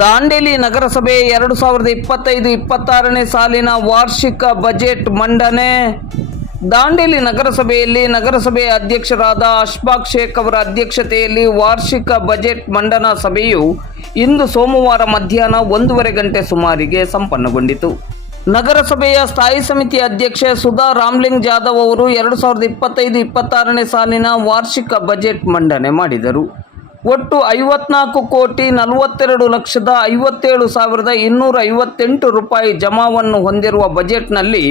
ದಾಂಡೇಲಿ ನಗರಸಭೆ 2025-26ನೇ ಸಾಲಿನ ವಾರ್ಷಿಕ ಬಜೆಟ್ ಮಂಡನೆ. ದಾಂಡೇಲಿ ನಗರಸಭೆಯಲ್ಲಿ ನಗರಸಭೆ ಅಧ್ಯಕ್ಷರಾದ ಅಶ್ಫಾಕ್ ಶೇಖ್ ಅವರ ಅಧ್ಯಕ್ಷತೆಯಲ್ಲಿ ವಾರ್ಷಿಕ ಬಜೆಟ್ ಮಂಡನಾ ಸಭೆಯು ಇಂದು ಸೋಮವಾರ ಮಧ್ಯಾಹ್ನ 1:30 ಗಂಟೆ ಸುಮಾರಿಗೆ ಸಂಪನ್ನಗೊಂಡಿತು. ನಗರಸಭೆಯ ಸ್ಥಾಯಿ ಸಮಿತಿ ಅಧ್ಯಕ್ಷೆ ಸುಧಾ ರಾಮ್ಲಿಂಗ್ ಜಾಧವ್ ಅವರು 2025-26ನೇ ಸಾಲಿನ ವಾರ್ಷಿಕ ಬಜೆಟ್ ಮಂಡನೆ ಮಾಡಿದರು. ಒಟ್ಟು 54,42,57,258 ರೂಪಾಯಿ ಜಮಾವನ್ನು ಹೊಂದಿರುವ ಬಜೆಟ್ನಲ್ಲಿ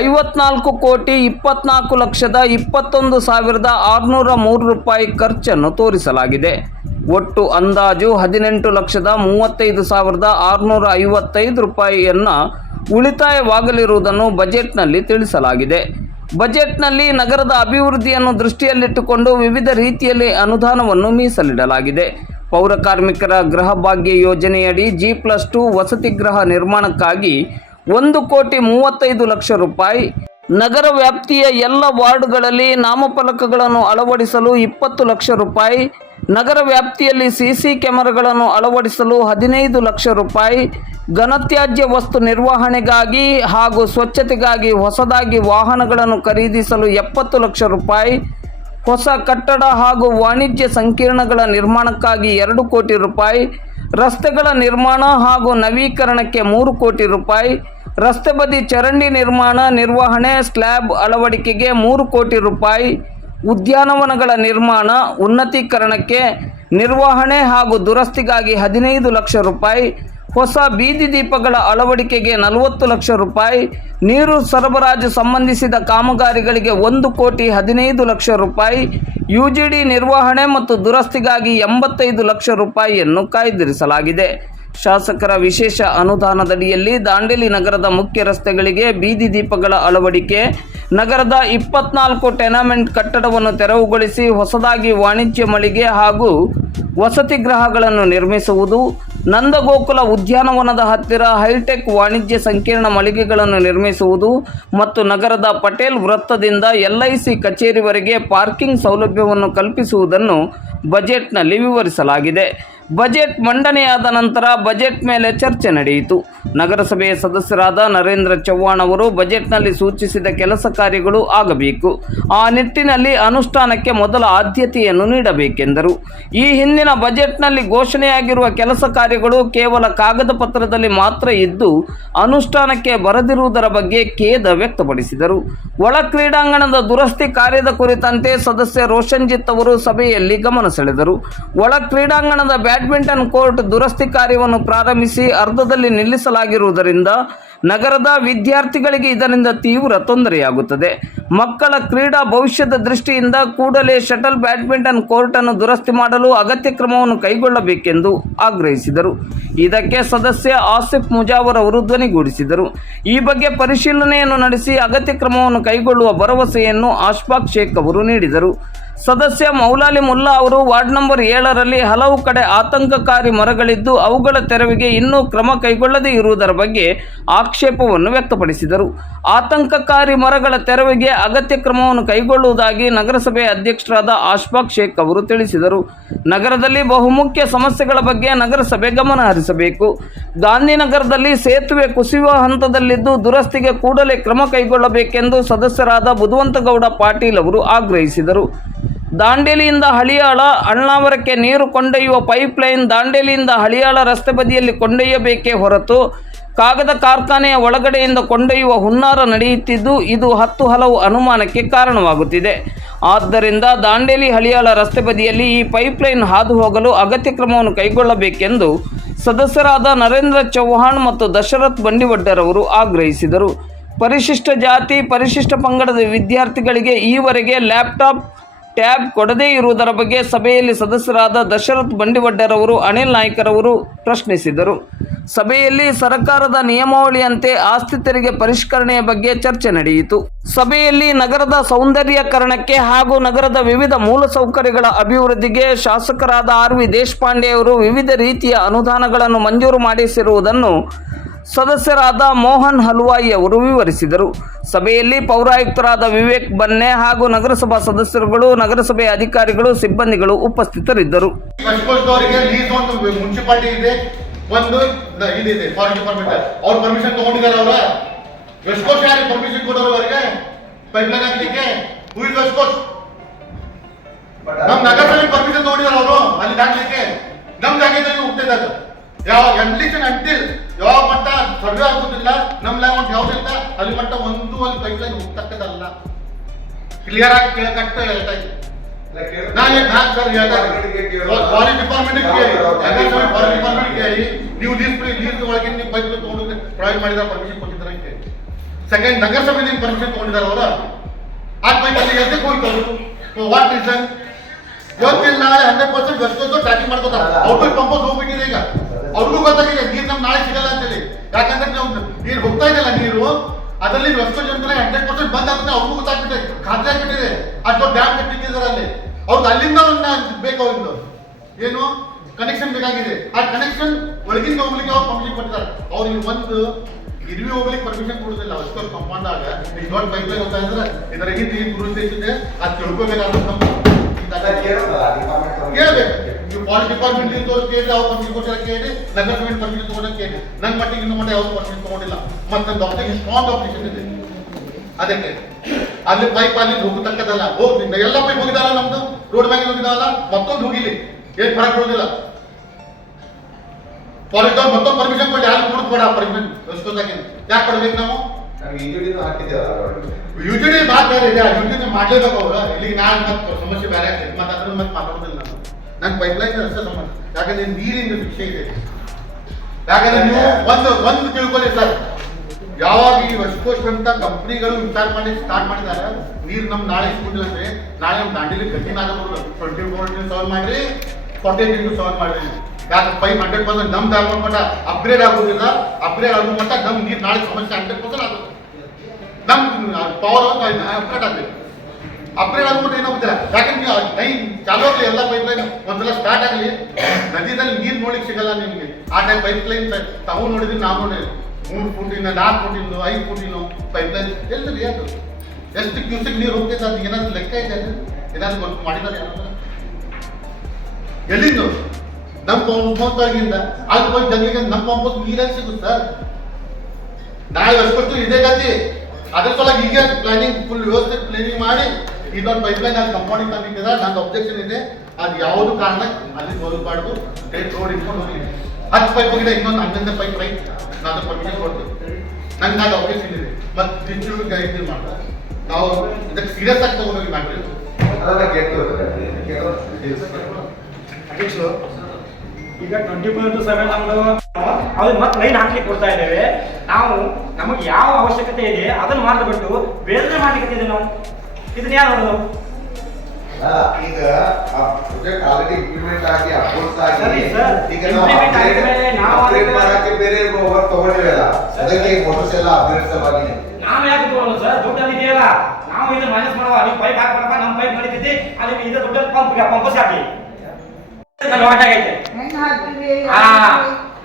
54,24,21,603 ರೂಪಾಯಿ ಖರ್ಚನ್ನು ತೋರಿಸಲಾಗಿದೆ. ಒಟ್ಟು ಅಂದಾಜು 18,35,655 ರೂಪಾಯಿಯನ್ನು ಉಳಿತಾಯವಾಗಲಿರುವುದನ್ನು ಬಜೆಟ್ನಲ್ಲಿ ತಿಳಿಸಲಾಗಿದೆ. ಬಜೆಟ್ನಲ್ಲಿ ನಗರದ ಅಭಿವೃದ್ಧಿಯನ್ನು ದೃಷ್ಟಿಯಲ್ಲಿಟ್ಟುಕೊಂಡು ವಿವಿಧ ರೀತಿಯಲ್ಲಿ ಅನುದಾನವನ್ನು ಮೀಸಲಿಡಲಾಗಿದೆ. ಪೌರ ಕಾರ್ಮಿಕರ ಗೃಹ ಭಾಗ್ಯ ಯೋಜನೆಯಡಿ G+2 ವಸತಿ ಗೃಹ ನಿರ್ಮಾಣಕ್ಕಾಗಿ 1,35,00,000 ರೂಪಾಯಿ, ನಗರ ವ್ಯಾಪ್ತಿಯ ಎಲ್ಲ ವಾರ್ಡ್ಗಳಲ್ಲಿ ನಾಮಫಲಕಗಳನ್ನು ಅಳವಡಿಸಲು 20 ಲಕ್ಷ ರೂಪಾಯಿ, ನಗರ ವ್ಯಾಪ್ತಿಯಲ್ಲಿ ಸಿಸಿ ಕ್ಯಾಮೆರಾಗಳನ್ನು ಅಳವಡಿಸಲು 15 ಲಕ್ಷ ರೂಪಾಯಿ, ಘನತ್ಯಾಜ್ಯ ವಸ್ತು ನಿರ್ವಹಣೆಗಾಗಿ ಹಾಗೂ ಸ್ವಚ್ಛತೆಗಾಗಿ ಹೊಸದಾಗಿ ವಾಹನಗಳನ್ನು ಖರೀದಿಸಲು 70 ಲಕ್ಷ ರೂಪಾಯಿ, ಹೊಸ ಕಟ್ಟಡ ಹಾಗೂ ವಾಣಿಜ್ಯ ಸಂಕೀರ್ಣಗಳ ನಿರ್ಮಾಣಕ್ಕಾಗಿ 2 ಕೋಟಿ ರೂಪಾಯಿ, ರಸ್ತೆಗಳ ನಿರ್ಮಾಣ ಹಾಗೂ ನವೀಕರಣಕ್ಕೆ 3 ಕೋಟಿ ರೂಪಾಯಿ, ರಸ್ತೆ ಬದಿ ಚರಂಡಿ ನಿರ್ಮಾಣ ನಿರ್ವಹಣೆ ಸ್ಲ್ಯಾಬ್ ಅಳವಡಿಕೆಗೆ 3 ಕೋಟಿ ರೂಪಾಯಿ, ಉದ್ಯಾನವನಗಳ ನಿರ್ಮಾಣ ಉನ್ನತೀಕರಣಕ್ಕೆ ನಿರ್ವಹಣೆ ಹಾಗೂ ದುರಸ್ತಿಗಾಗಿ 15 ಲಕ್ಷ ರೂಪಾಯಿ, ಹೊಸ ಬೀದಿ ದೀಪಗಳ ಅಳವಡಿಕೆಗೆ 40 ಲಕ್ಷ ರೂಪಾಯಿ, ನೀರು ಸರಬರಾಜು ಸಂಬಂಧಿಸಿದ ಕಾಮಗಾರಿಗಳಿಗೆ 1,15 ಲಕ್ಷ ರೂಪಾಯಿ, UGD ನಿರ್ವಹಣೆ ಮತ್ತು ದುರಸ್ತಿಗಾಗಿ 85 ಲಕ್ಷ ರೂಪಾಯಿಯನ್ನು ಕಾಯ್ದಿರಿಸಲಾಗಿದೆ. ಶಾಸಕರ ವಿಶೇಷ ಅನುದಾನದಡಿಯಲ್ಲಿ ದಾಂಡೇಲಿ ನಗರದ ಮುಖ್ಯ ರಸ್ತೆಗಳಿಗೆ ಬೀದಿ ದೀಪಗಳ ಅಳವಡಿಕೆ, ನಗರದ 24 ಟೆನಮೆಂಟ್ ಕಟ್ಟಡವನ್ನು ತೆರವುಗೊಳಿಸಿ ಹೊಸದಾಗಿ ವಾಣಿಜ್ಯ ಮಳಿಗೆ ಹಾಗೂ ವಸತಿ ಗೃಹಗಳನ್ನು ನಿರ್ಮಿಸುವುದು, ನಂದಗೋಕುಲ ಉದ್ಯಾನವನದ ಹತ್ತಿರ ಹೈಟೆಕ್ ವಾಣಿಜ್ಯ ಸಂಕೀರ್ಣ ಮಳಿಗೆಗಳನ್ನು ನಿರ್ಮಿಸುವುದು ಮತ್ತು ನಗರದ ಪಟೇಲ್ ವೃತ್ತದಿಂದ LIC ಕಚೇರಿವರೆಗೆ ಪಾರ್ಕಿಂಗ್ ಸೌಲಭ್ಯವನ್ನು ಕಲ್ಪಿಸುವುದನ್ನು ಬಜೆಟ್ನಲ್ಲಿ ವಿವರಿಸಲಾಗಿದೆ. ಬಜೆಟ್ ಮಂಡನೆಯಾದ ನಂತರ ಬಜೆಟ್ ಮೇಲೆ ಚರ್ಚೆ ನಡೆಯಿತು. ನಗರಸಭೆಯ ಸದಸ್ಯರಾದ ನರೇಂದ್ರ ಚವ್ಹಾಣ್ ಅವರು ಬಜೆಟ್ನಲ್ಲಿ ಸೂಚಿಸಿದ ಕೆಲಸ ಕಾರ್ಯಗಳು ಆಗಬೇಕು, ಆ ನಿಟ್ಟಿನಲ್ಲಿ ಅನುಷ್ಠಾನಕ್ಕೆ ಮೊದಲ ಆದ್ಯತೆಯನ್ನು ನೀಡಬೇಕೆಂದರು. ಈ ಹಿಂದಿನ ಬಜೆಟ್ನಲ್ಲಿ ಘೋಷಣೆಯಾಗಿರುವ ಕೆಲಸ ಕಾರ್ಯಗಳು ಕೇವಲ ಕಾಗದ ಪತ್ರದಲ್ಲಿ ಮಾತ್ರ ಇದ್ದು ಅನುಷ್ಠಾನಕ್ಕೆ ಬರದಿರುವುದರ ಬಗ್ಗೆ ಖೇದ ವ್ಯಕ್ತಪಡಿಸಿದರು. ಒಳ ಕ್ರೀಡಾಂಗಣದ ದುರಸ್ತಿ ಕಾರ್ಯದ ಕುರಿತಂತೆ ಸದಸ್ಯ ರೋಷನ್ಜಿತ್ ಅವರು ಸಭೆಯಲ್ಲಿ ಗಮನ ಸೆಳೆದರು. ಒಳ ಕ್ರೀಡಾಂಗಣದ ಬ್ಯಾಡ್ಮಿಂಟನ್ ಕೋರ್ಟ್ ದುರಸ್ತಿ ಕಾರ್ಯವನ್ನು ಪ್ರಾರಂಭಿಸಿ ಅರ್ಧದಲ್ಲಿ ನಿಲ್ಲಿಸಲಾಗಿರುವುದರಿಂದ ನಗರದ ವಿದ್ಯಾರ್ಥಿಗಳಿಗೆ ಇದರಿಂದ ತೀವ್ರ ತೊಂದರೆಯಾಗುತ್ತದೆ. ಮಕ್ಕಳ ಕ್ರೀಡಾ ಭವಿಷ್ಯದ ದೃಷ್ಟಿಯಿಂದ ಕೂಡಲೇ ಶಟಲ್ ಬ್ಯಾಡ್ಮಿಂಟನ್ ಕೋರ್ಟ್ ಅನ್ನು ದುರಸ್ತಿ ಮಾಡಲು ಅಗತ್ಯ ಕ್ರಮವನ್ನು ಕೈಗೊಳ್ಳಬೇಕೆಂದು ಆಗ್ರಹಿಸಿದರು. ಇದಕ್ಕೆ ಸದಸ್ಯ ಆಸಿಫ್ ಮುಜಾವರ್ ಅವರು ಧ್ವನಿಗೂಡಿಸಿದರು. ಈ ಬಗ್ಗೆ ಪರಿಶೀಲನೆಯನ್ನು ನಡೆಸಿ ಅಗತ್ಯ ಕ್ರಮವನ್ನು ಕೈಗೊಳ್ಳುವ ಭರವಸೆಯನ್ನು ಅಶ್ಫಾಕ್ ಶೇಖ್ ಅವರು ನೀಡಿದರು. ಸದಸ್ಯ ಮೌಲಾಲಿ ಮುಲ್ಲಾ ಅವರು ವಾರ್ಡ್ ನಂಬರ್ 7ರಲ್ಲಿ ಹಲವು ಕಡೆ ಆತಂಕಕಾರಿ ಮರಗಳಿದ್ದು ಅವುಗಳ ತೆರವಿಗೆ ಇನ್ನೂ ಕ್ರಮ ಕೈಗೊಳ್ಳದೇ ಇರುವುದರ ಬಗ್ಗೆ ಆಕ್ಷೇಪವನ್ನು ವ್ಯಕ್ತಪಡಿಸಿದರು. ಆತಂಕಕಾರಿ ಮರಗಳ ತೆರವಿಗೆ ಅಗತ್ಯ ಕ್ರಮವನ್ನು ಕೈಗೊಳ್ಳುವುದಾಗಿ ನಗರಸಭೆ ಅಧ್ಯಕ್ಷರಾದ ಅಶ್ಫಾಕ್ ಶೇಖ್ ಅವರು ತಿಳಿಸಿದರು. ನಗರದಲ್ಲಿ ಬಹುಮುಖ್ಯ ಸಮಸ್ಯೆಗಳ ಬಗ್ಗೆ ನಗರಸಭೆ ಗಮನ ಹರಿಸಬೇಕು. ಗಾಂಧಿನಗರದಲ್ಲಿ ಸೇತುವೆ ಕುಸಿಯುವ ಹಂತದಲ್ಲಿದ್ದು ದುರಸ್ತಿಗೆ ಕೂಡಲೇ ಕ್ರಮ ಕೈಗೊಳ್ಳಬೇಕೆಂದು ಸದಸ್ಯರಾದ ಬುಧವಂತಗೌಡ ಪಾಟೀಲ್ ಅವರು ಆಗ್ರಹಿಸಿದರು. ದಾಂಡೇಲಿಯಿಂದ ಹಳಿಯಾಳ ಅಳ್ನಾವರಕ್ಕೆ ನೀರು ಕೊಂಡೊಯ್ಯುವ ಪೈಪ್ಲೈನ್ ದಾಂಡೇಲಿಯಿಂದ ಹಳಿಯಾಳ ರಸ್ತೆ ಬದಿಯಲ್ಲಿ ಕೊಂಡೊಯ್ಯಬೇಕೇ ಹೊರತು ಕಾಗದ ಕಾರ್ಖಾನೆಯ ಒಳಗಡೆಯಿಂದ ಕೊಂಡೊಯ್ಯುವ ಹುನ್ನಾರ ನಡೆಯುತ್ತಿದ್ದು ಇದು ಹಲವು ಅನುಮಾನಕ್ಕೆ ಕಾರಣವಾಗುತ್ತಿದೆ. ಆದ್ದರಿಂದ ದಾಂಡೇಲಿ ಹಳಿಯಾಳ ರಸ್ತೆ ಬದಿಯಲ್ಲಿ ಈ ಪೈಪ್ಲೈನ್ ಹಾದು ಹೋಗಲು ಅಗತ್ಯ ಕ್ರಮವನ್ನು ಕೈಗೊಳ್ಳಬೇಕೆಂದು ಸದಸ್ಯರಾದ ನರೇಂದ್ರ ಚವ್ಹಾಣ್ ಮತ್ತು ದಶರಥ್ ಬಂಡಿವಡ್ಡರ್ ಅವರು ಆಗ್ರಹಿಸಿದರು. ಪರಿಶಿಷ್ಟ ಜಾತಿ ಪರಿಶಿಷ್ಟ ಪಂಗಡದ ವಿದ್ಯಾರ್ಥಿಗಳಿಗೆ ಈವರೆಗೆ ಲ್ಯಾಪ್ಟಾಪ್ ಟ್ಯಾಬ್ ಕೊಡದೇ ಇರುವುದರ ಬಗ್ಗೆ ಸಭೆಯಲ್ಲಿ ಸದಸ್ಯರಾದ ದಶರಥ್ ಬಂಡಿವಡ್ಡರ್ ಅವರು ಅನಿಲ್ ನಾಯ್ಕರವರು ಪ್ರಶ್ನಿಸಿದರು. ಸಭೆಯಲ್ಲಿ ಸರ್ಕಾರದ ನಿಯಮಾವಳಿಯಂತೆ ಆಸ್ತಿ ತೆರಿಗೆ ಪರಿಷ್ಕರಣೆಯ ಬಗ್ಗೆ ಚರ್ಚೆ ನಡೆಯಿತು. ಸಭೆಯಲ್ಲಿ ನಗರದ ಸೌಂದರ್ಯೀಕರಣಕ್ಕೆ ಹಾಗೂ ನಗರದ ವಿವಿಧ ಮೂಲಸೌಕರ್ಯಗಳ ಅಭಿವೃದ್ಧಿಗೆ ಶಾಸಕರಾದ RV ದೇಶಪಾಂಡೆ ಅವರು ವಿವಿಧ ರೀತಿಯ ಅನುದಾನಗಳನ್ನು ಮಂಜೂರು ಮಾಡಿಸಿರುವುದನ್ನು ಸದಸ್ಯರಾದ ಮೋಹನ್ ಹಲ್ವಾಯಿ ಅವರು ವಿವರಿಸಿದರು. ಸಭೆಯಲ್ಲಿ ಪೌರಾಯುಕ್ತರಾದ ವಿವೇಕ್ ಬನ್ನೆ ಹಾಗೂ ನಗರಸಭಾ ಸದಸ್ಯರುಗಳು, ನಗರಸಭೆ ಅಧಿಕಾರಿಗಳು, ಸಿಬ್ಬಂದಿಗಳು ಉಪಸ್ಥಿತರಿದ್ದರು. ಮುನ್ಸಿಪಾಲಿಟಿ ಇದೆ, ಒಂದು ಇದಿದೆ ಫಾರೆಸ್ಟ್ ಡಿಪಾರ್ಟ್ಮೆಂಟ್ ಅವ್ರು ಪರ್ಮಿಷನ್ ತಗೊಂಡಿದ್ದಾರೆ. ಅವ್ರ ವೆಸ್ಟ್ ಕೋಸ್ಟ್ ಯಾರು ಪರ್ಮಿಷನ್ ಕೊಡೋರು ಅವರಿಗೆ ಪೈಪ್ಲೈನ್ ಹಾಕ್ಲಿಕ್ಕೆ? Who is west coast? ನಮ್ ನಗರಸಭೆ ಪರ್ಮಿಷನ್ ತಗೊಂಡಿದ್ದಾರೆ ಅವರು ಅಲ್ಲಿ ಹಾಕ್ಲಿಕ್ಕೆ. ನಮ್ ಜಾಗದಲ್ಲಿ ಹೋಗ್ತಿದ್ದಾರೆ ಯಾವ ಅಟ್ಲೀಸ್ಟ್ ಅಂಟಿಲ್ ಯಾವ ಮಟ್ಟ ಸರ್ವೆ ಆಗುದಿಲ್ಲ ನಮ್ ಲ್ಯಾಂಡ್ ಯಾವ್ದಿಲ್ಲ ಅಲ್ಲಿ ಮಟ್ಟ ಒಂದು ಅಲ್ಲಿ ಪೈಪ್ಲೈನ್ ಹೋಗ್ತಕ್ಕದಲ್ಲ. ಕ್ಲಿಯರ್ ಆಗಿ ಕಟ್ಟ ಹೇಳ್ತಾ ಇದ್ದೀನಿ. ಫಾರೆಸ್ಟ್ ಡಿಪಾರ್ಟ್ಮೆಂಟ್ ಕೇಳಿ ನೀವು ಲೀಸ್ ಒಳಗೆ ನೀವು ಪೈಪ್ ತಗೊಂಡು ಪ್ರೊವೈಡ್ ಮಾಡಿದ ಪರ್ಮಿಷನ್ ಕೊಟ್ಟಿದ್ದಾರೆ ಅಂತ ಕೇಳಿ. ಸೆಕೆಂಡ್ ನಗರಸಭೆ ನೀವು ಪರ್ಮಿಷನ್ ತಗೊಂಡಿದ್ದಾರೆ ಅವರ ಆ ಪೈಪ್ ಅಲ್ಲಿ ಎದಕ್ಕೆ ಹೋಯ್ತು ಅವರು? What reason? ಇವತ್ತಿನ ನಾಳೆ 100% ವೆಸ್ಟ್ ಟ್ರ್ಯಾಕಿಂಗ್ ಮಾಡ್ಕೋತಾರೆ. ಔಟ್ರ್ ಪಂಪೋಸ್ ಹೋಗ್ಬಿಟ್ಟಿದೆ ಈಗ. ಅವ್ರಿಗೂ ಗೊತ್ತಾಗಿದೆ ನೀರು ನಮ್ ನಾಳೆ ಸಿಗಲ್ಲ ಅಂತೇಳಿ. ಯಾಕಂದ್ರೆ ನಾವು ನೀರು ಹೋಗ್ತಾ ಇದೆಯಲ್ಲ ನೀರು ಅದರಲ್ಲಿ ವೆಸ್ಟ್ ಜನತೆ 100% ಬಂದ್ ಆಗುತ್ತೆ. ಅವ್ರಿಗೂ ಗೊತ್ತಾಗ್ಬಿಟ್ಟಿದೆ, ಖಾತ್ರಿ ಆಗ್ಬಿಟ್ಟಿದೆ. ಅಷ್ಟೊಂದು ಡ್ಯಾಮ್ ಕಟ್ಟಿದ್ದಾರೆ ಅಲ್ಲಿ. ಅವ್ರಿಗೆ ಅಲ್ಲಿಂದ ಒಂದು ಬೇಕು ಅವ್ರದ್ದು ಏನು ಕನೆಕ್ಷನ್ ಬೇಕಾಗಿದೆ. ಆ ಕನೆಕ್ಷನ್ ಒಳಗಿಂದ ಹೋಗ್ಲಿಕ್ಕೆ ಅವ್ರು ಪರ್ಮಿಷನ್ ಕೊಟ್ಟಿದ್ದಾರೆ. ಅವ್ರಿಗೆ ಒಂದು ಇರುವೆ ಹೋಗ್ಲಿಕ್ಕೆ ಪರ್ಮಿಷನ್ ಕೊಡುದಿಲ್ಲ. ಅಷ್ಟೊಂದು ಕಂಪೌಂಡ್ ಆಗ ಈಗ ದೊಡ್ಡ ಪೈಪ್ ಲೈನ್ ಹೋಗ್ತಾ ಇದ್ರೆ ಇದರ ಹಿಂದೆ ಏನು ದುರುದ್ದೇಶಿದೆ ಅದು ತಿಳ್ಕೋಬೇಕಾದ್ರೆ ಕೇಳಬೇಕು. ನೀವು ಫಾರೆಸ್ಟ್ ಡಿಪಾರ್ಟ್ಮೆಂಟ್ ಕೇಳಿ ಅವ್ರು ಪರ್ಮಿಷನ್ ಕೊಟ್ಟಿಲ್ಲ ಕೇಳಿ, ನಗರಸಭೆ ಪರ್ಮಿಷನ್ ತಗೊಂಡಾಗ ಕೇಳಿ. ನನ್ನ ಮಟ್ಟಿಗೆ ಇನ್ನು ಮಟ್ಟ ಯಾವ್ದು ಪರ್ಮಿಷನ್ ತಗೊಂಡಿಲ್ಲ. ಮತ್ತೆ ನನ್ನ ಆಬ್ಜೆಕ್ಷನ್ ಸ್ಟ್ರಾಂಗ್ ಆಬ್ಜೆಕ್ಷನ್ ಇದೆ ಅದಕ್ಕೆ. ಅಲ್ಲಿ ಪೈಪ್ ಅಲ್ಲಿ ಹೋಗತಕ್ಕದಲ್ಲ. ಹೋಗಿ ಎಲ್ಲ ಪೈಪ್ ಹೋಗಿದಾರ ನಮ್ದು ರೋಡ್ ಮ್ಯಾಗೆ ಹೋಗಿದಾವಲ್ಲ ಮತ್ತೊಂದು ಹೋಗಿಲಿ ಏನ್ ಫರಕ್ ಬರೋದಿಲ್ಲ. ಫಾರೆಸ್ಟ್ ಅವ್ರು ಮತ್ತೊಂದು ಪರ್ಮಿಷನ್ ಕೊಡಿ ಯಾರು ಕೊಡುದು ಬೇಡ ಪರ್ಮಿಷನ್ ಎಷ್ಟೊತ್ತಾಗಿ ಯಾಕೆ ಕೊಡ್ಬೇಕು ನಾವು? ಯುಜಿಡಿ ಮಾತು ಬೇರೆ ಇದೆ. ಯುಜಿಡಿ ಮಾಡ್ಲೇಬೇಕು ಅವ್ರು. ಇಲ್ಲಿಗೆ ನಾನು ಮತ್ತೆ ಸಮಸ್ಯೆ ಬೇರೆ ಆಗ್ತದೆ. ಮತ್ತೆ ಅದ್ರ ಮತ್ತೆ ಮಾತಾಡೋದಿಲ್ಲ ನಾನು. ನನ್ನ ಪೈಪ್ಲೈನ್ ಅಷ್ಟೇ ಸಮಸ್ಯೆ. ಯಾಕಂದ್ರೆ ನೀರಿನ ಶಿಕ್ಷೆ ಇದೆ. ಯಾಕಂದ್ರೆ ನೀವು ಒಂದು ತಿಳ್ಕೊಳ್ಳಿ ಸರ್, ಯಾವಾಗ ಈ ವೆಸ್ಟ್ ಕೋಸ್ಟ್ ಅಂತ ಕಂಪ್ನಿಗಳು ವಿಚಾರ ಮಾಡಿ ಸ್ಟಾರ್ಟ್ ಮಾಡಿದ್ದಾರೆ ನೀರು ನಮ್ ನಾಳೆ ಸಿಗುದಿಲ್ಲ ಅಂದ್ರೆ ನಾಳೆ ನಮ್ ದಾಂಡಿಲಿ ಕಠಿಣ ಆಗೋದು. 24 ಸಾಲ್ವ್ ಮಾಡ್ರಿ, 48 ಸಾಲ್ವ್ ಮಾಡ್ರಿ. ಯಾಕೆ ಪೈಪ್ 100% ನಮ್ ದಾಲ್ ಮಟ್ಟ ಅಪ್ಗ್ರೇಡ್ ಆಗೋದಿಲ್ಲ. ಅಪ್ಗ್ರೇಡ್ ಆಗೋ ಮಟ್ಟ ನಮ್ ನೀರು ನಾಳೆ ಸಮಸ್ಯೆ 100% ಆಗುತ್ತೆ. ನಮ್ ಪವರ್ ಅಪ್ಗ್ರೇಡ್ ಆಗ್ಬೇಕು. ಅಪ್ಗ್ರೇಡ್ ಆಗ್ಬಿಟ್ಟು ಏನಾಗುತ್ತಿಲ್ಲ. ಯಾಕಂದ್ರೆ ಲೈನ್ ಚಾಲೂ ಆಗಲಿ ಎಲ್ಲ ಪೈಪ್ ಲೈನ್ ಒಂದ್ಸಲ ಸ್ಟಾರ್ಟ್ ಆಗಲಿ ನದಿನಲ್ಲಿ ನೀರು ನೋಡ್ಲಿಕ್ಕೆ ಸಿಗಲ್ಲ ನಿಮ್ಗೆ. ಆ ಟೈಮ್ ಪೈಪ್ ಲೈನ್ ತಾವು ನೋಡಿದ್ವಿ, ನಾವು ನೋಡಿದ್ವಿ. 3 ಫೂಟಿನ 4 ಫೂಟಿನ 5 ಫೂಟಿನ ಪೈಪ್ ಲೈನ್ ಎಲ್ಲಿ ಅದು ಎಷ್ಟು ಕ್ಯೂಸೆಕ್ ನೀರು ಹೋಗ್ತೈತೆ ಅದು ಏನಾದ್ರು ಲೆಕ್ಕ ಇದೆ? ಏನಾದ್ರು ಗೊತ್ತು ಮಾಡಿದ್ದಾರೆ ಯಾರು? ಎಲ್ಲಿಂದ ನಮ್ಮ ಪಂಪೋಸ್ತಾಗಿಂದ ಅಲ್ಲಿ ಹೋಗಿ ಜಂಗ್ಲಿಗೆ ನಮ್ಮ ಪಂಪೋಸ್ ನೀರಾಗಿ ಸಿಗುತ್ತೆ ಸರ್. ನಾಳೆ ವರ್ಷಕ್ಕೂ ಇದೇ ಗತಿ. ಅದ್ರ ಸಲುವಾಗಿ ಈಗ ಪ್ಲಾನಿಂಗ್ ಫುಲ್ ವ್ಯವಸ್ಥೆ ಪ್ಲಾನಿಂಗ್ ಮಾಡಿ ಇದೊಂದು ಪೈಪ್ ಲೈನ್ ಅಲ್ಲಿ ಕಂಪೌಂಡಿಂಗ್ ತಂದಿದ್ದ ನಂದು ಅಬ್ಜೆಕ್ಷನ್ ಇದೆ. ಅದು ಯಾವುದು ಕಾರಣ ಅಲ್ಲಿ ಹೋಗಬಾರ್ದು. ರೋಡ್ ಇಟ್ಕೊಂಡು ಹೋಗಿ 10 ಪೈಪ್ ಹೋಗಿದೆ, ಇನ್ನೊಂದು 11 ಪೈಪ್ ರೈಟ್ ನಾನು ಪರ್ಮಿಷನ್ ಕೊಡ್ತೀನಿ. ನಂಗೆ ಅದು ಅಬ್ಜೆಕ್ಷನ್ ಇದೆ. ಮತ್ತೆ ಡಿಸ್ಟ್ರಿಬ್ಯೂಟ್ ಗೈಡ್ ಮಾಡ್ತಾರೆ. ನಾವು ಇದಕ್ಕೆ ಸೀರಿಯಸ್ ಆಗಿ ತಗೊಂಡೋಗಿ ಮಾಡ್ರಿ. ಅಧ್ಯಕ್ಷರು ಈಗ 24/7 ನಮ್ದು ಅವ್ರಿಗೆ ಮತ್ತೆ ಲೈನ್ ಹಾಕ್ಲಿಕ್ಕೆ ಕೊಡ್ತಾ ಇದ್ದೇವೆ. ನಾವು ನಮಗೆ ಯಾವ ಅವಶ್ಯಕತೆ ಇದೆ ಅದನ್ನು ಮಾಡಿಬಿಟ್ಟು ಬೇರೆ ಮಾಡ್ಲಿಕ್ಕೆ ನಾವು ಇದನ್ನ ಯಾರು ನೋಡೋದು? ಈಗ ಆ ಪ್ರಾಜೆಕ್ಟ್ ಆಲ್ರೆಡಿ ಇಂಪ್ಲಿಮೆಂಟ್ ಆಗಿ ಅಪ್ರೋಚ್ ಆಗಿ ಸರಿ ಸರ್, ಈಗ ಇಂಪ್ಲಿಮೆಂಟ್ ಆಗಿದ್ಮೇಲೆ ನಾವು ಅಪ್ಗ್ರೇಡ್ ಮಾಡಕ್ಕೆ ಬೇರೆ ವರ್ಕ್ ತಗೊಂಡಿರಲ್ಲ. ಅದಕ್ಕೆ ಮೋಟರ್ಸ್ ಎಲ್ಲ ಅಪ್ಗ್ರೇಡ್ ಆಗಿದೆ. ನಾವು ಯಾಕೆ ತಗೊಳ್ಳೋದು ಸರ್? ದುಡ್ಡಲ್ಲಿ ಇದೆಯಲ್ಲ, ನಾವು ಇದನ್ನ ಮೈನಸ್ ಮಾಡುವ. ನೀವು ಪೈಪ್ ಹಾಕಪ್ಪ, ನಮ್ಮ ಪೈಪ್ ನಡೀತೈತಿ, ಅಲ್ಲಿ ಇದು ದುಡ್ಡಲ್ಲಿ ಪಂಪಸ್ ಹಾಕಿ ಹೊರಟಾಗೈತೆ.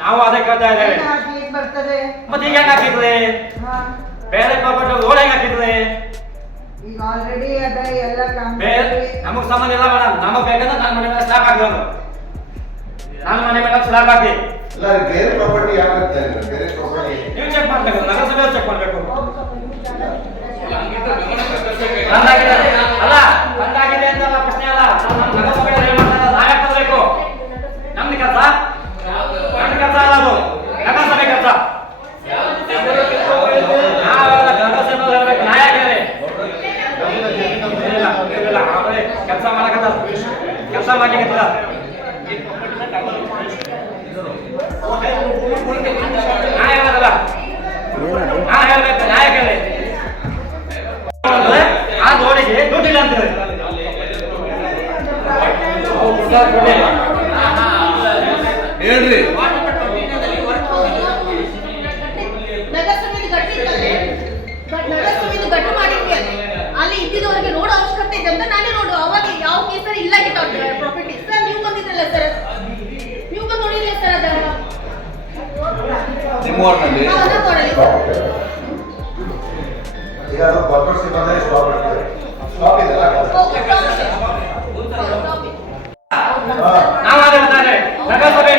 ನಾವು ಅದೇ ಕೇಳ್ತಾ ಇದ್ದೇವೆ. ಮತ್ತೆ ಈಗ ಹೆಂಗ್ ಹಾಕಿದ್ರೆ ಬೇರೆ ರೋಡ್ ಹೆಂಗ್ ಹಾಕಿದ್ರೆ ನಮಗ್ ಸಂಬಂಧ ಇಲ್ಲ ಮೇಡಮ್. ನಮಗ್ ಬೇಕಂದ್ರೆ ನನ್ನ ಮನೆ ಮೇಲೆ ಸ್ಲಾಬ್ ಹಾಕಿದ್ರು, ನನ್ನ ಮನೆ ಮೇಲೆ ಸ್ಲಾಬ್ ಹಾಕಿ. ಬೇರೆ ಪ್ರಾಪರ್ಟಿ ಯಾಕೆ ಬೇರೆ ಪ್ರಾಪರ್ಟಿ ನೀವು ಚೆಕ್ ಮಾಡ್ಬೇಕು, ನಗರಸಭೆ ಚೆಕ್ ಮಾಡ್ಬೇಕು. ಅಲ್ಲ ಬಂದಾಗಿದೆ ಅಂತ ಪ್ರಶ್ನೆ ಅಲ್ಲ. ನಗರಸಭೆ ಏನ್ ಮಾಡ್ತಾರೆ ನಾವೇ ತಗೋಬೇಕು. ನಮ್ದು ಕೆಲಸ ನನ್ನ ಕೆಲಸ ಅಲ್ಲ, ಅದು ನಗರಸಭೆ ಕೆಲಸ. ನಗರಸಭೆ ಹೇಳ್ಬೇಕು, ನಾ ಯಾಕೆ ಕೆಲಸ ಮಾಡಕತ್ತ ಕೆಲಸ ಮಾಡ್ಲಿಕ್ಕೆ ನಾ ಹೇಳೋದಲ್ಲ, ನಾ ಹೇಳ್ಬೇಕು, ನಾ ಯಾಕೆ ಹೇಳಿ ಆ ರೋಡಿಗೆ ದುಡ್ಡಿಲ್ಲ ಅಂತಾರೆ. ಹೇಳ್ರಿ ನಗರಸಭೆದು ಗಟ್ಟು ಮಾಡಿದ್ವಿ. ಅಲ್ಲಿ ಇದ್ದಿದ್ದವರಿಗೆ ರೋಡ್ ಅವಶ್ಯಕತೆ ಇದೆ ಅಂತ ನಾನೇ ರೋಡ್ ಅವಾಗ ಯಾವ ಕೇಸಲ್ಲಿ ಇಲ್ಲ ಆಗಿತ್ತು ಪ್ರಾಪರ್ಟಿ. ಸರ್ ನೀವು ಬಂದಿದ್ರಲ್ಲ ಸರ್, ನೀವು ಬಂದು ನೋಡಿಲ್ಲ ಸರ್ ಅದ ನಿಮ್ಮ ವಾರ್ಡ್ನಲ್ಲಿ ಈಗ ಅದು ಬರ್ಪರ್ಸಿ ಬಂದರೆ ಸ್ಟಾಪ್ ಇರ್ತದೆ. ಸ್ಟಾಪ್ ಇದೆಲ್ಲ ನಾವು ನಗರಸಭೆ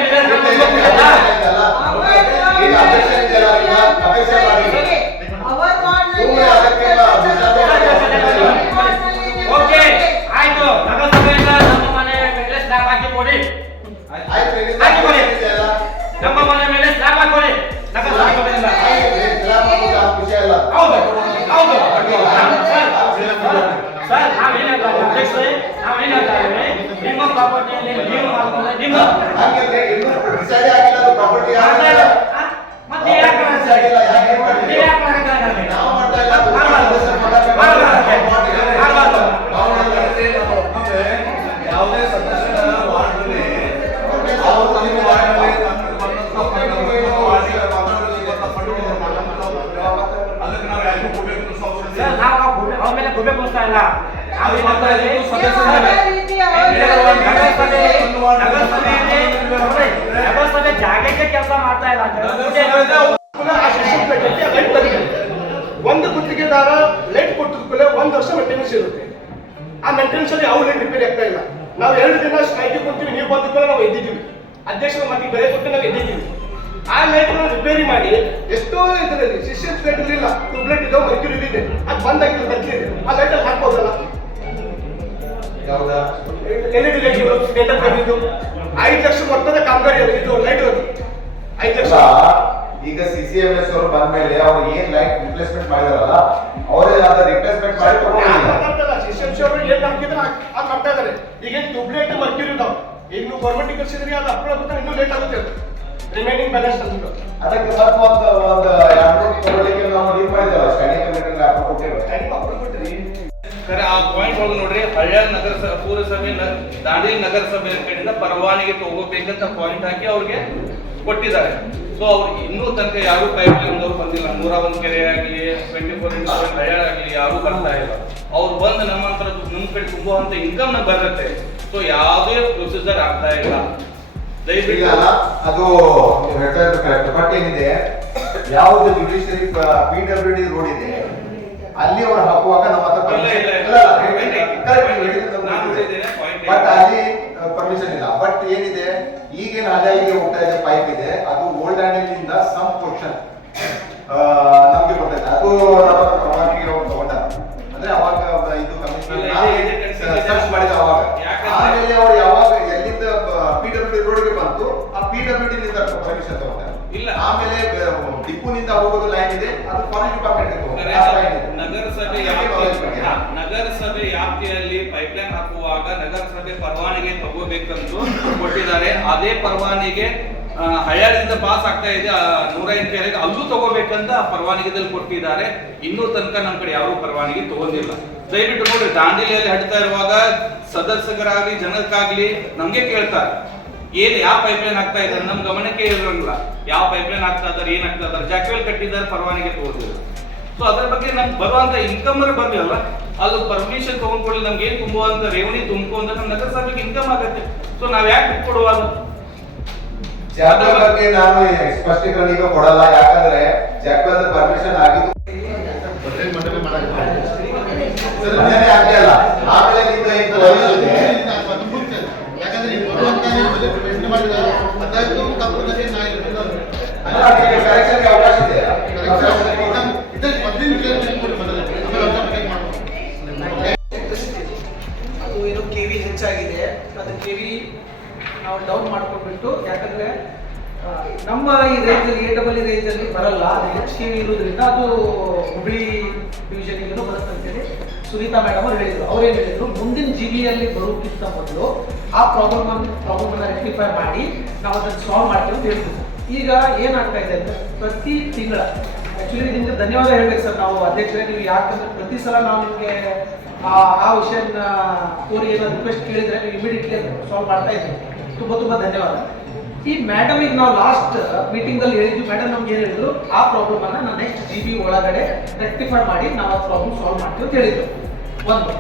ನಗರಸಭೆ ಜಾಗಕ್ಕೆ ಕೆಲಸ ಮಾಡ್ತಾ ಇಲ್ಲ ಒಂದು ಗುತ್ತಿಗೆದಾರ ಲೈಟ್ ಕೊಟ್ಟಿದ ಕೂಡಲೇ 1 ವರ್ಷ ಮೇಂಟೆನೆನ್ಸ್ ಇರುತ್ತೆ. ಆ ಮೇಂಟೆನೆನ್ಸ್ ಅಲ್ಲಿ ಯಾವ ಲೈಟ್ ರಿಪೇರಿ ಆಗ್ತಾ ಇಲ್ಲ. ನಾವು 2 ದಿನ ಸ್ಟ್ರೈಕ್ ಕೊಡ್ತೀವಿ, ನೀವು ಬಂದ ಕೂಡ ನಾವು ಎದ್ದಿದ್ದೀವಿ, ಅಧ್ಯಕ್ಷರ ಮಾತಿಗೆ ಬೆಲೆ ಕೊಟ್ಟು ನಾವು ಎದ್ದಿದ್ದೀವಿ. ಆ ಲೈಟ್ ರಿಪೇರಿ ಮಾಡಿ ಎಷ್ಟೋ ಇದರಲ್ಲಿ ಸಿಸ್ಟಮ್ ಲೈಟ್ ಇರಲಿಲ್ಲ, ಟ್ಯೂಬ್ಲೈಟ್ ಇದಾವೆ, ಮರ್ಕ್ಯೂರಿ ಇದೆ, ಅದು ಬಂದಾಗಿಲ್ಲ, ತಗ್ಲಿದೆ. ಆ ಲೈಟ್ ಅಲ್ಲಿ ಹಾಕ್ಬೋದಲ್ಲ, LED ಲೈಟ್ ಸ್ಟೇಟಸ್ ಬಂದಿದ್ದು 5 ಲಕ್ಷ ಮೊತ್ತದ ಕಾಮಗಾರಿ ಇದು ಲೈಟ್ ಅದು 5 ಲಕ್ಷ. ಈಗ CCMS ಅವರು ಬಂದ್ಮೇಲೆ ಅವ್ರು ಏನ್ ಲೈಟ್ ರಿಪ್ಲೇಸ್ಮೆಂಟ್ ಮಾಡಿದಾರಲ್ಲ ಅವರೇ ಅದ ರಿಪ್ಲೇಸ್ಮೆಂಟ್ ಮಾಡಿ ಏನ್ ಹಾಕಿದ್ರೆ ಅದು ಮಾಡ್ತಾ ಇದಾರೆ. ಈಗ ಟ್ಯೂಬ್ಲೈಟ್ ಮರ್ಕ್ಯೂರಿ ಇದಾವೆ, ಈಗ ನೀವು ಗೌರ್ಮೆಂಟ್ ಕಳಿಸಿದ್ರಿ ಅದು ಅಪ್ರೂವ್ ಆಗುತ್ತೆ, ಇನ್ನೂ ಲೇಟ್ ಆಗುತ್ತೆ. ರಿಮೈನಿಂಗ್ ಬ್ಯಾಲೆನ್ಸ್ ತಂದು ಅದಕ್ಕೆ ಸ್ವಲ್ಪ ಒಂದು 2 ಕೊಡಲಿಕ್ಕೆ ನಾವು ಇದು ಮಾಡಿದಲ್ಲ, ಸ್ಟ್ಯಾಂಡಿಂಗ್ ಕಮಿಟಿಗೆ ಅಪ್ರೂವ್ ಕೊಟ್ಟಿವಿ. ಖರೆ ಆ ಪಾಯಿಂಟ್ ಒಳಗೆ ನೋಡ್ರಿ, ಹಳ್ಯಾಳ ನಗರಸಭೆ ಪುರಸಭೆ ದಾಂಡೇಲಿ ನಗರಸಭೆ ಕಡೆಯಿಂದ ಪರವಾನಗಿ ತಗೋಬೇಕಂತ ಪಾಯಿಂಟ್ ಹಾಕಿ ಅವ್ರಿಗೆ ಕೊಟ್ಟಿದ್ದಾರೆ. ಸೊ ಅವ್ರು ಇನ್ನೂ ತನಕ ಯಾರು ಪೈಪ್ ಲೈನ್ ಅವ್ರು ಬಂದಿಲ್ಲ. 101 ಕೆರೆ ಆಗಲಿ 24x7 ಹಳ್ಯಾಳ ಆಗಲಿ ಯಾರು ಬರ್ತಾ ಇಲ್ಲ. ಅವ್ರು ಬಂದು ನಮ್ಮಂತರ ನಮ್ಮ ಕಡೆ ತುಂಬುವಂತ ಇನ್ಕಮ್ ಬರುತ್ತೆ. ಸೊ ಯಾವುದೇ ಪ್ರೊಸೀಜರ್ ಆಗ್ತಾ ಇಲ್ಲ. ದಯವಿಟ್ಟು ಅದು ಹೇಳ್ತಾ ಇದ್ರು ಕರೆಕ್ಟ್. ಬಟ್ ಏನಿದೆ, ಯಾವ್ದು ಜುಡಿಷಿಯರಿ PWD ರೋಡ್ ಇದೆ ಅಲ್ಲಿ ಅವ್ರು ಹಾಕುವಾಗ ನಮ್ಮ ಹತ್ರ ಬಟ್ ಅಲ್ಲಿ ಪರ್ಮಿಷನ್ ಇಲ್ಲ. ಬಟ್ ಏನಿದೆ, ಈಗೇನು ಹಳ್ಳಿಗೆ ಹೋಗ್ತಾ ಇದೆ ಪೈಪ್ ಇದೆ, ಅದು ಓಲ್ಡ್ ಇಂದ ಸಮ್ ಪೋರ್ಷನ್ ನಮ್ಗೆ ಬರ್ತೈತೆ. ಅದು ನಮ್ಮ ಹತ್ರ ಪರವಾನಗಿ ತಗೊಂಡ ಅಂದ್ರೆ ಅವಾಗ ಇದು ಕಮಿಷನರ್ ಸರ್ಚ್ ಮಾಡಿದ ಅವಾಗ. ಆಮೇಲೆ ಅವ್ರು ಯಾವಾಗ ಎಲ್ಲಿಂದ PWD ರೋಡ್ಗೆ ಬಂತು, ಆ PWD ನಿಂದ ಪರ್ಮಿಷನ್ ತಗೊಂಡ ಇಲ್ಲ. ಆಮೇಲೆ ಡಿಪುನಿಂದ ಹೋಗೋದು ಲೈನ್ ಇದೆ, ಅದು ಫಾರೆಸ್ಟ್ ಡಿಪಾರ್ಟ್ಮೆಂಟ್ ನಗರಸಭೆ ವ್ಯಾಪ್ತಿಯಲ್ಲಿ ಪೈಪ್ಲೈನ್ ಹಾಕುವಾಗ ನಗರಸಭೆ ಪರವಾನಗಿ ತಗೋಬೇಕಂತ ಕೊಟ್ಟಿದ್ದಾರೆ. ಅದೇ ಪರವಾನಗಿ ಹಳ್ಯಾಳದಿಂದ ಪಾಸ್ ಆಗ್ತಾ ಇದೆ 105 ಕೆರೆಗೆ, ಅಲ್ಲೂ ತಗೋಬೇಕಂತ ಪರವಾನಗಿದಲ್ಲಿ ಕೊಟ್ಟಿದ್ದಾರೆ. ಇನ್ನೂ ತನಕ ನಮ್ಮ ಕಡೆ ಯಾರು ಪರವಾನಗಿ ತಗೊಂಡಿಲ್ಲ. ದಯವಿಟ್ಟು ನೋಡಿ, ದಾಂಡೇಲಿಯಲ್ಲಿ ಹಡ್ತಾ ಇರುವಾಗ ಸದಸ್ಯರಾಗ್ಲಿ ಜನಕ್ಕಾಗ್ಲಿ ನಮ್ಗೆ ಕೇಳ್ತಾರೆ ಏನ್ ಯಾವ ಪೈಪ್ಲೈನ್ ಆಗ್ತಾ ಇದ್ದಾರೆ, ನಮ್ ಗಮನಕ್ಕೆ ಇರೋಂಗಿಲ್ಲ. ಯಾವ ಪೈಪ್ಲೈನ್ ಆಗ್ತಾ ಇದಾರೆ, ಏನ್ ಆಗ್ತಾ ಇದಾರೆ, ಜಾಕ್ವೆಲ್ ಕಟ್ಟಿದ್ದಾರೆ, ಪರವಾನಗಿ ತಗೋದಿಲ್ಲ. ಸೊ ಅದ್ರ ಬಗ್ಗೆ ನಮ್ಗೆ ಬರುವಂತ ಇನ್ಕಮ್ ಬಂದಿಲ್ಲ, ಅದು ಪರ್ಮಿಷನ್ ತಗೊಂಡ್ಕೊಳ್ಳಿ ನಮ್ಗೆ ಏನ್ ತುಂಬುವಂತ ರೇವಣಿ ತುಂಬಿಕೊಂಡ್ರೆ ನಮ್ಮ ನಗರಸಭೆಗೆ ಇನ್ಕಮ್ ಆಗುತ್ತೆ. ಸೊ ನಾವ್ ಯಾಕೆ ಬಿಟ್ಕೊಡುವಾಗ ಜಾಗ ಬಗ್ಗೆ ನಾನು ಸ್ಪಷ್ಟೀಕರಣ ಈಗ ಕೊಡಲ್ಲ. ಯಾಕಂದ್ರೆ ಜಾಕ್ವೆಲ್ ಪರ್ಮಿಷನ್ ಆಗಿದ್ದು ಆಗಲ್ಲ. ಆಮೇಲೆ ನಿಂದ ಇಂತ ಯಾಕಂದ್ರೆ ಕರೆಕ್ಷನ್ಗೆ ಅವಕಾಶ ಇದೆ. ಅದು ಏನೋ KV ಹೆಚ್ಚಾಗಿದೆ, ಅದು KV ನಾವು ಡೌನ್ ಮಾಡ್ಕೊಂಡ್ಬಿಟ್ಟು, ಯಾಕಂದ್ರೆ ನಮ್ಮ ಈ ರೇಂಜಲ್ಲಿ AEE ರೇಂಜಲ್ಲಿ ಬರಲ್ಲ, HKV ಇರೋದ್ರಿಂದ ಅದು ಹುಬ್ಳಿ ಡಿವಿಷನ್ಗೂ ಬರುತ್ತೆ ಅಂತೇಳಿ ಸುನೀತಾ ಮೇಡಮ್ ಅವ್ರು ಹೇಳಿದ್ರು. ಅವ್ರೇನು ಹೇಳಿದ್ರು, ಮುಂದಿನ GBಯಲ್ಲಿ ಬರೋಕ್ಕಿಂತ ಮೊದಲು ಆ ಪ್ರಾಬ್ಲಮನ್ನು ರೆಕ್ಟಿಫೈ ಮಾಡಿ ನಾವು ಅದನ್ನು ಸಾಲ್ವ್ ಮಾಡ್ತೀವಿ ಅಂತ ಹೇಳ್ತೀವಿ. ಈಗ ಏನಾಗ್ತಾ ಇದೆ ಅಂದರೆ, ಪ್ರತಿ ತಿಂಗಳ ಆ್ಯಕ್ಚುಲಿ ನಿಮ್ಗೆ ಧನ್ಯವಾದ ಹೇಳ್ಬೇಕು ಸರ್ ನಾವು ಅಧ್ಯಕ್ಷರೇ. ನೀವು ಯಾಕಂದ್ರೆ ಪ್ರತಿ ಸಲ ನಾವು ನಿಮಗೆ ಆ ವಿಷಯನ ಕೋರಿ ಏನೋ ರಿಕ್ವೆಸ್ಟ್ ಕೇಳಿದರೆ ನೀವು ಇಮಿಡಿಯೇಟ್ಲಿ ಸಾಲ್ವ್ ಮಾಡ್ತಾ ಇದ್ದೀವಿ. ತುಂಬ ಧನ್ಯವಾದ. ಈ ಮೇಡಮಿಗೆ ನಾವು ಲಾಸ್ಟ್ ಮೀಟಿಂಗಲ್ಲಿ ಹೇಳಿದ್ವಿ, ಮೇಡಮ್ ನಮ್ಗೆ ಏನು ಹೇಳಿದ್ರು, ಆ ಪ್ರಾಬ್ಲಮನ್ನು ನಾವು ನೆಕ್ಸ್ಟ್ GB ಒಳಗಡೆ ರೆಕ್ಟಿಫೈ ಮಾಡಿ ನಾವು ಆ ಪ್ರಾಬ್ಲಮ್ ಸಾಲ್ವ್ ಮಾಡ್ತೀವಿ ಅಂತ ಹೇಳಿದ್ರು. ಒಂದು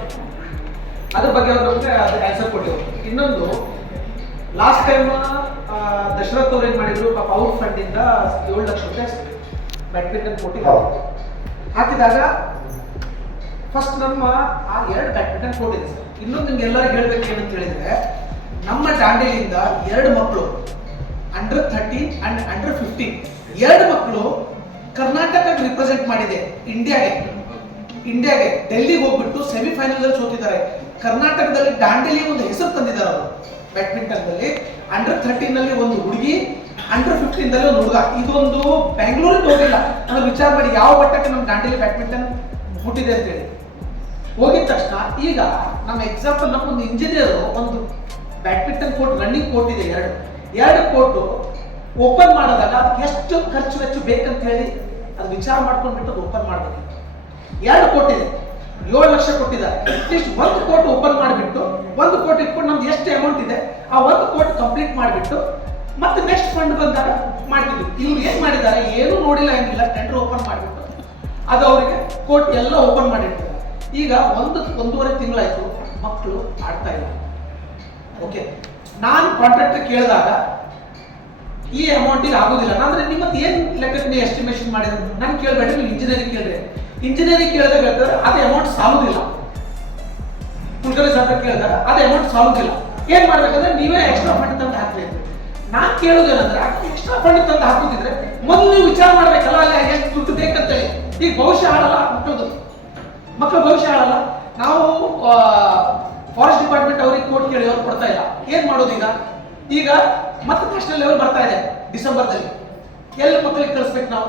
ಅದ್ರ ಬಗ್ಗೆ ಅವ್ರು ನಮಗೆ ಅದು ಆನ್ಸರ್ ಕೊಟ್ಟಿದ್ರು. ಇನ್ನೊಂದು, ಲಾಸ್ಟ್ ಟೈಮ್ ದಶರಥ್ ಅವ್ರು ಏನು ಮಾಡಿದ್ರು, ಪಾಪ ಅವ್ರ ಫಂಡಿಂದ 7 ಲಕ್ಷ ರೂಪಾಯಿ ಬ್ಯಾಡ್ಮಿಂಟನ್ ಕೋರ್ಟಿಗೆ ಹಾಕಿದಾಗ ಫಸ್ಟ್ ನಮ್ಮ ಆ 2 ಬ್ಯಾಡ್ಮಿಂಟನ್ ಕೋರ್ಟ್ ಇದೆ ಸರ್. ಇನ್ನೊಂದು ನಿಮ್ಗೆ ಎಲ್ಲರಿಗೂ ಹೇಳ್ಬೇಕು ಏನಂತ ಹೇಳಿದ್ರೆ, ನಮ್ಮ ದಾಂಡೇಲಿಯಿಂದ 2 ಮಕ್ಕಳು ಅಂಡರ್ 13 ಅಂಡ್ ಅಂಡರ್ 15 2 ಮಕ್ಕಳು ಕರ್ನಾಟಕ ರಿಪ್ರೆಸೆಂಟ್ ಮಾಡಿದೆ ಇಂಡಿಯಾಗೆ ಡೆಲ್ಲಿಗೆ ಹೋಗ್ಬಿಟ್ಟು ಸೆಮಿಫೈನಲ್ ಅಲ್ಲಿ ಸೋತಿದ್ದಾರೆ. ಕರ್ನಾಟಕದಲ್ಲಿ ದಾಂಡೇಲಿ ಒಂದು ಹೆಸರು ತಂದಿದ್ದಾರೆ ಅವರು ಬ್ಯಾಡ್ಮಿಂಟನ್ ನಲ್ಲಿ. ಅಂಡರ್ 13 ನಲ್ಲಿ ಒಂದು ಹುಡುಗಿ, ಅಂಡರ್ 15 ನಲ್ಲಿ ಒಂದು ಹುಡುಗ. ಇದೊಂದು ಬೆಂಗಳೂರಿಗೆ ಹೋಗಿಲ್ಲ, ನಾನು ವಿಚಾರ ಮಾಡಿ ಯಾವ ಮಟ್ಟಕ್ಕೆ ನಮ್ಮ ದಾಂಡೇಲಿ ಬ್ಯಾಡ್ಮಿಂಟನ್ ಹುಟ್ಟಿದೆ ಅಂತೇಳಿ. ಹೋಗಿದ ತಕ್ಷಣ ಈಗ ನಮ್ಮ ಎಕ್ಸಾಂಪಲ್, ನಮ್ಮ ಒಂದು ಇಂಜಿನಿಯರ್ ಒಂದು ಬ್ಯಾಡ್ಮಿಂಟನ್ ಕೋರ್ಟ್, ರನ್ನಿಂಗ್ ಕೋರ್ಟ್ ಇದೆ, 2 ಕೋರ್ಟ್ ಓಪನ್ ಮಾಡಿದಾಗ ಅದಕ್ಕೆ ಎಷ್ಟು ಖರ್ಚು ವೆಚ್ಚ ಬೇಕಂತ ಹೇಳಿ ಅದು ವಿಚಾರ ಮಾಡ್ಕೊಂಡ್ಬಿಟ್ಟು ಅದು ಓಪನ್ ಮಾಡಬೇಕು. 2 ಕೋರ್ಟ್ ಇದೆ, 7 ಲಕ್ಷ ಕೊಟ್ಟಿದ್ದಾರೆ. ಅಟ್ಲೀಸ್ಟ್ 1 ಕೋರ್ಟ್ ಓಪನ್ ಮಾಡಿಬಿಟ್ಟು 1 ಕೋರ್ಟ್ ಇಟ್ಕೊಂಡು ನಮ್ದು ಎಷ್ಟು ಅಮೌಂಟ್ ಇದೆ ಆ 1 ಕೋರ್ಟ್ ಕಂಪ್ಲೀಟ್ ಮಾಡಿಬಿಟ್ಟು ಮತ್ತೆ ನೆಕ್ಸ್ಟ್ ಫಂಡ್ ಬಂದಾಗ ಮಾಡ್ತಿದ್ವಿ. ಇವ್ರು ಏನ್ ಮಾಡಿದ್ದಾರೆ, ಏನು ನೋಡಿಲ್ಲ ಏನಿಲ್ಲ, ಟೆಂಡರ್ ಓಪನ್ ಮಾಡಿಬಿಟ್ಟು ಅದು ಅವರಿಗೆ ಕೋರ್ಟ್ ಎಲ್ಲ ಓಪನ್ ಮಾಡಿರ್ತಾರೆ. ಈಗ 1.5 ತಿಂಗಳಾಯ್ತು, ಮಕ್ಕಳು ಆಡ್ತಾ ಇಲ್ಲ. ಓಕೆ, ನಾನು ಕಾಂಟ್ರಾಕ್ಟರ್ ಕೇಳಿದಾಗ ಈ ಅಮೌಂಟಿಗೆ ಆಗೋದಿಲ್ಲ. ಅಂದ್ರೆ ನಿಮ್ಮದು ಏನ್ ಲೆಕ್ಕಕ್ಕೆ ನೀವು ಎಸ್ಟಿಮೇಷನ್ ಮಾಡಿದ್ರೆ ನಾನು ಕೇಳಬೇಡ್ರಿ, ನೀವು ಇಂಜಿನಿಯರಿಂಗ್ ಕೇಳ್ರಿ. ಇಂಜಿನಿಯರಿಂಗ್ ಕೇಳಿದಾಗ ಹೇಳ್ತಾರೆ ಅದು ಅಮೌಂಟ್ ಸಾಲುದಿಲ್ಲ. ಕುಂಟಲಿ ಸರ್ಕಾರ ಕೇಳಿದಾಗ ಅದು ಅಮೌಂಟ್ ಸಾಲುದಿಲ್ಲ. ಏನ್ ಮಾಡ್ಬೇಕಂದ್ರೆ ನೀವೇ ಎಕ್ಸ್ಟ್ರಾ ಫಂಡ್ ತಂದು ಹಾಕ್ರಿ ಅಂತ. ನಾನ್ ಕೇಳೋದೇನಂದ್ರೆ ಎಕ್ಸ್ಟ್ರಾ ಫಂಡ್ ತಂದು ಹಾಕೋದಿದ್ರೆ ಮೊದಲು ನೀವು ವಿಚಾರ ಮಾಡ್ಬೇಕಲ್ಲ, ಅಲ್ಲಿ ಎಷ್ಟು ದುಡ್ಡು ಬೇಕಂತೇಳಿ. ಈಗ ಭವಿಷ್ಯ ಹಾಳಲ್ಲ ಮಕ್ಕಳ ಭವಿಷ್ಯ ಹಾಳಲ್ಲ. ನಾವು ಫಾರೆಸ್ಟ್ ಡಿಪಾರ್ಟ್ಮೆಂಟ್ ಅವ್ರಿಗೆ ಕೋರ್ಟ್ ಕೇಳಿ ಅವ್ರು ಕೊಡ್ತಾ ಇಲ್ಲ. ಏನ್ ಮಾಡೋದು ಈಗ ಮತ್ತೆ ನ್ಯಾಷನಲ್ ಲೆವೆಲ್ ಬರ್ತಾ ಇದೆ ಡಿಸೆಂಬರ್ದಲ್ಲಿ. ಎಲ್ಲಿ ಮಕ್ಕಳಿಗೆ ಕಳಿಸ್ಬೇಕು, ನಾವು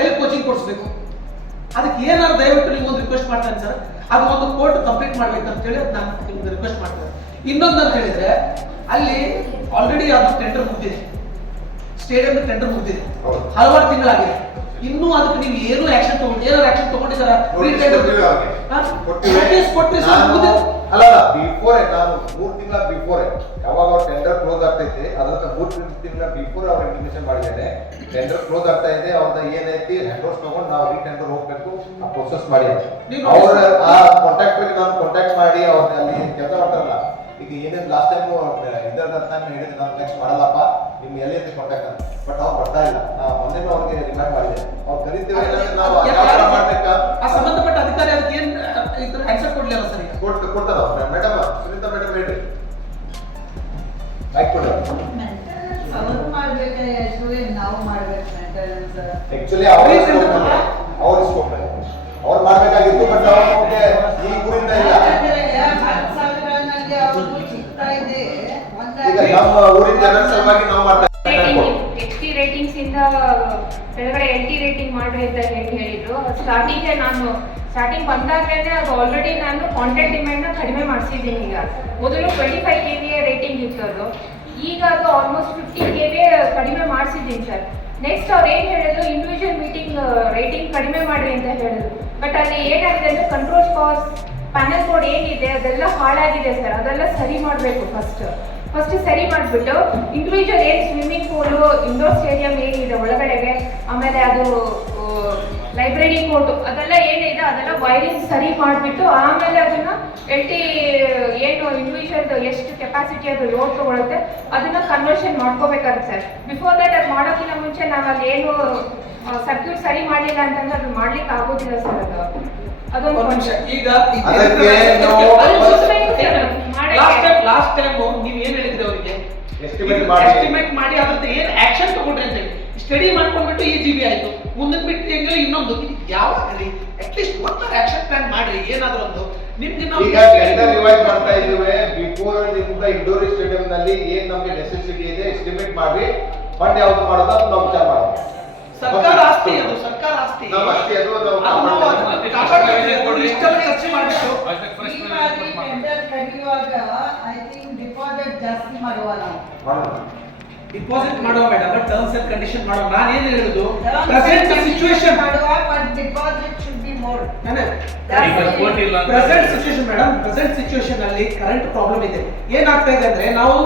ಎಲ್ಲಿ ಕೋಚಿಂಗ್ ಕೊಡಿಸ್ಬೇಕು? ಅದಕ್ಕೆ ಏನಾದ್ರು ದಯವಿಟ್ಟು ನೀವು ಒಂದು ರಿಕ್ವೆಸ್ಟ್ ಮಾಡ್ತೇನೆ ಸರ್, ಅದು ಒಂದು ಕೋರ್ಟ್ ಕಂಪ್ಲೀಟ್ ಮಾಡ್ಬೇಕಂತ ಹೇಳಿ ನಾನು ನಿಮ್ಗೆ ರಿಕ್ವೆಸ್ಟ್ ಮಾಡ್ತೇನೆ. ಇನ್ನೊಂದು ಅಂತ ಹೇಳಿದ್ರೆ ಅಲ್ಲಿ ಆಲ್ರೆಡಿ ಅದು ಟೆಂಡರ್ ಮುಗಿದಿದೆ, ಸ್ಟೇಡಿಯಂ ಟೆಂಡರ್ ಮುಗಿದಿದೆ, ಹಲವಾರು ತಿಂಗಳಾಗಿದೆ. ಇನ್ನೂ ಅದಕ್ಕೆ ನೀವು ಏನು ಆಕ್ಷನ್ ತಗೊಂಡಿದ್ದಾರ? ಅಲ್ಲ, ಬಿಫೋರ್ ನಾನು 3 ತಿಂಗಳ ಬಿಫೋರ್ ಯಾವಾಗ ಅವ್ರ ಟೆಂಡರ್ ಕ್ಲೋಸ್ ಆಗ್ತೈತೆ ಅದಕ್ಕೆ 3 ತಿಂಗಳ ಬಿಫೋರ್ ಅವ್ರ ಇಂಟಿಮೇಷನ್ ಮಾಡಿದ್ದೇನೆ. ಟೆಂಡರ್ ಕ್ಲೋಸ್ ಆಗ್ತಾ ಇದೆ, ಅವ್ರದ್ದು ಏನೈತಿ ಹ್ಯಾಂಡ್ ಓವರ್ಸ್ ತಗೊಂಡು ನಾವು ಟೆಂಡರ್ ಹೋಗ್ಬೇಕು, ಆ ಪ್ರೊಸೆಸ್ ಮಾಡಿ ಅವ್ರ ಆ ಕಾಂಟ್ಯಾಕ್ಟರ್ಗೆ ನಾನು ಕಾಂಟ್ಯಾಕ್ಟ್ ಮಾಡಿ ಅವ್ರನ್ನ ಅಲ್ಲಿ ಕೆಲಸ ಮಾಡ್ತಾರಲ್ಲ. ಈಗ ಏನೇನು ಲಾಸ್ಟ್ ಟೈಮ್ ಇದರದಂತ ಹೇಳಿದ್ರೆ ನಾನು ನೆಕ್ಸ್ಟ್ ಮಾಡಲ್ಲಪ್ಪ, ನಿಮ್ ಎಲ್ಲಿ ಕಾಂಟ್ಯಾಕ್ಟ್ ಅಂತ. ಬಟ್ ಅವ್ರು ಬರ್ತಾ ಇಲ್ಲ. ನಾವು ಮೊನ್ನೆ ಅವ್ರಿಗೆ ರಿಮೈಂಡ್ ಮಾಡಿದೆ, ಅವ್ರು ಕರಿತೀವಿ ನಾವು ಮಾಡ್ಬೇಕಾ ಸಂಬಂಧಪಟ್ಟ ಅಧಿಕಾರಿ ಅದಕ್ಕೆ ಏನ್ ಆನ್ಸರ್ ಕೊಡ್ಲಿಲ್ಲ ಸರ್. ಕೊಡ್ತಾರ ಮೇಡಮ್, ಸುನೀತಾ ಮೇಡಮ್ ಹೇಳ್ರಿ, ಆಯ್ತು ಕೊಡ್ರಿ. ಆಕ್ಚುಲಿ ಅವ್ರ ಸ್ಕೋಪ್ ಅವ್ರು ಮಾಡ್ಬೇಕಾಗಿತ್ತು, ಬಟ್ ಅವ್ರಿಗೆ ಈ ಊರಿಂದ ಇಲ್ಲ. ಈಗ ನಮ್ಮ ಊರಿನ ಜನರ ಸಲುವಾಗಿ ನಾವು ಮಾಡ್ತಾ HT ರೇಟಿಂಗ್ಸ್ ಇಂದ ಕೆಳಗಡೆ LT ರೇಟಿಂಗ್ ಮಾಡ್ರಿ ಅಂತ ಹೇಳಿದ್ರು. ಸ್ಟಾರ್ಟಿಂಗ್ ಬಂದಾಗ್ಲೇನೆ ಅದು ಆಲ್ರೆಡಿ ನಾನು ಕಾಂಟ್ರಾಕ್ಟ್ ಡಿಮ್ಯಾಂಡ್ ನ ಕಡಿಮೆ ಮಾಡಿಸಿದ್ದೀನಿ. ಈಗ ಮೊದಲು 25 KVA ರೇಟಿಂಗ್ ಇತ್ತು, ಅದು ಈಗ ಅದು ಆಲ್ಮೋಸ್ಟ್ 50 KVA ಕಡಿಮೆ ಮಾಡಿಸಿದ್ದೀನಿ ಸರ್. ನೆಕ್ಸ್ಟ್ ಅವ್ರು ಏನ್ ಹೇಳಿದ್ರು, ಇಂಡಿವಿಜುವಲ್ ಮೀಟಿಂಗ್ ರೇಟಿಂಗ್ ಕಡಿಮೆ ಮಾಡ್ರಿ ಅಂತ ಹೇಳಿದ್ರು. ಬಟ್ ಅಲ್ಲಿ ಏನಾಗಿದೆ ಅಂದ್ರೆ ಕಂಟ್ರೋಲ್ ಕಾಸ್ಟ್ ಪ್ಯಾನಲ್ ಕೋಡ್ ಏನಿದೆ ಅದೆಲ್ಲ ಹಾಳಾಗಿದೆ ಸರ್. ಅದೆಲ್ಲ ಸರಿ ಮಾಡಬೇಕು. ಫಸ್ಟ್ ಸರಿ ಮಾಡಿಬಿಟ್ಟು ಇಂಡಿವಿಜುವಲ್ ಏನು ಸ್ವಿಮ್ಮಿಂಗ್ ಪೂಲು, ಇಂಡೋರ್ ಸ್ಟೇಡಿಯಂ ಏನಿದೆ ಒಳಗಡೆಗೆ, ಆಮೇಲೆ ಅದು ಲೈಬ್ರರಿ ಕೋರ್ಟು ಅದೆಲ್ಲ ಏನಿದೆ ಅದೆಲ್ಲ ವೈರಿಂಗ್ ಸರಿ ಮಾಡಿಬಿಟ್ಟು ಆಮೇಲೆ ಅದನ್ನ LT ಏನು ಇಂಡಿವಿಜುವಲ್ ಎಷ್ಟು ಕೆಪಾಸಿಟಿ ಅದು ಲೋಡ್ ತಗೊಳುತ್ತೆ ಅದನ್ನ ಕನ್ವರ್ಷನ್ ಮಾಡ್ಕೋಬೇಕಾಗುತ್ತೆ ಸರ್. ಬಿಫೋರ್ ದಟ್ ಅದು ಮಾಡೋಕ್ಕಿಂತ ಮುಂಚೆ ನಾವು ಅಲ್ಲಿ ಏನು ಸರ್ಕ್ಯೂಟ್ ಸರಿ ಮಾಡಲಿಲ್ಲ ಅಂತಂದ್ರೆ ಅದು ಮಾಡ್ಲಿಕ್ಕೆ ಆಗೋದಿಲ್ಲ ಸರ್. ಅದೊಂದು ನಿಮಿಷ. ಈಗ ಲಾಸ್ಟ್ ಟೈಮ್ ನೀವು ಏನ್ ಹೇಳಿದ್ರಿ ಅವರಿಗೆ? ಎಸ್ಟಿಮೇಟ್ ಮಾಡಿ ಅದ್ರದ್ದು ಏನ್ ಆಕ್ಷನ್ ತಗೊಂಡ್ರಿ ಅಂತ ಹೇಳಿ ಸ್ಟಡಿ ಮಾಡ್ಕೊಂಡ್ಬಿಟ್ಟು ಈ GB ಆಯ್ತು. ಮುಂದಿನ ಬಿಟ್ಟು ಹೆಂಗಿಲ್ಲ ಇನ್ನೊಂದು ಯಾವಾಗಲಿ ಅಟ್ಲೀಸ್ಟ್ ಒಂದು ಆಕ್ಷನ್ ಪ್ಲಾನ್ ಮಾಡ್ರಿ. ಏನಾದ್ರೂ ಒಂದು ನಿಮ್ಗೆ ನಾವು ಈಗ ಟೆಂಡರ್ ರಿವೈಸ್ ಮಾಡ್ತಾ ಇದ್ದೀವಿ. ಬಿಫೋರ್ ನಿಮ್ದ ಇಂಡೋರ್ ಸ್ಟೇಡಿಯಂ ನಲ್ಲಿ ಏನ್ ನಮ್ಗೆ ನೆಸೆಸಿಟಿ ಇದೆ ಎಸ್ಟಿಮೇಟ್ ಮಾಡಿ ಫಂಡ್ ಯಾವ್ದು ಮಾಡೋದು ಅಂತ ನಾವು ವಿಚಾರ ಮಾಡೋದು. ಸರ್ಕಾರ ಆಸ್ತಿ ಅದು, ಸರ್ಕಾರ ಆಸ್ತಿ ನಮ್ಮ ಆಸ್ತಿ ಅದು ಇಷ್ಟೆಲ್ಲ ಖರ್ಚು ಮಾಡಬೇಕು. ಡಿಪಾಸಿಟ್ ಮಾಡುವ ಬೇಡ, ಬಟ್ ಟರ್ಮ್ಸ್ ಅಂಡ್ ಕಂಡೀಷನ್ ಮಾಡುವ. ನಾನು ಏನು ಹೇಳುದು, present situation madam, present situation ಅಲ್ಲಿ ಕರೆಂಟ್ ಪ್ರಾಬ್ಲಮ್ ಇದೆ. ಏನಾಗ್ತಾ ಇದೆ ಅಂದ್ರೆ ನಾವು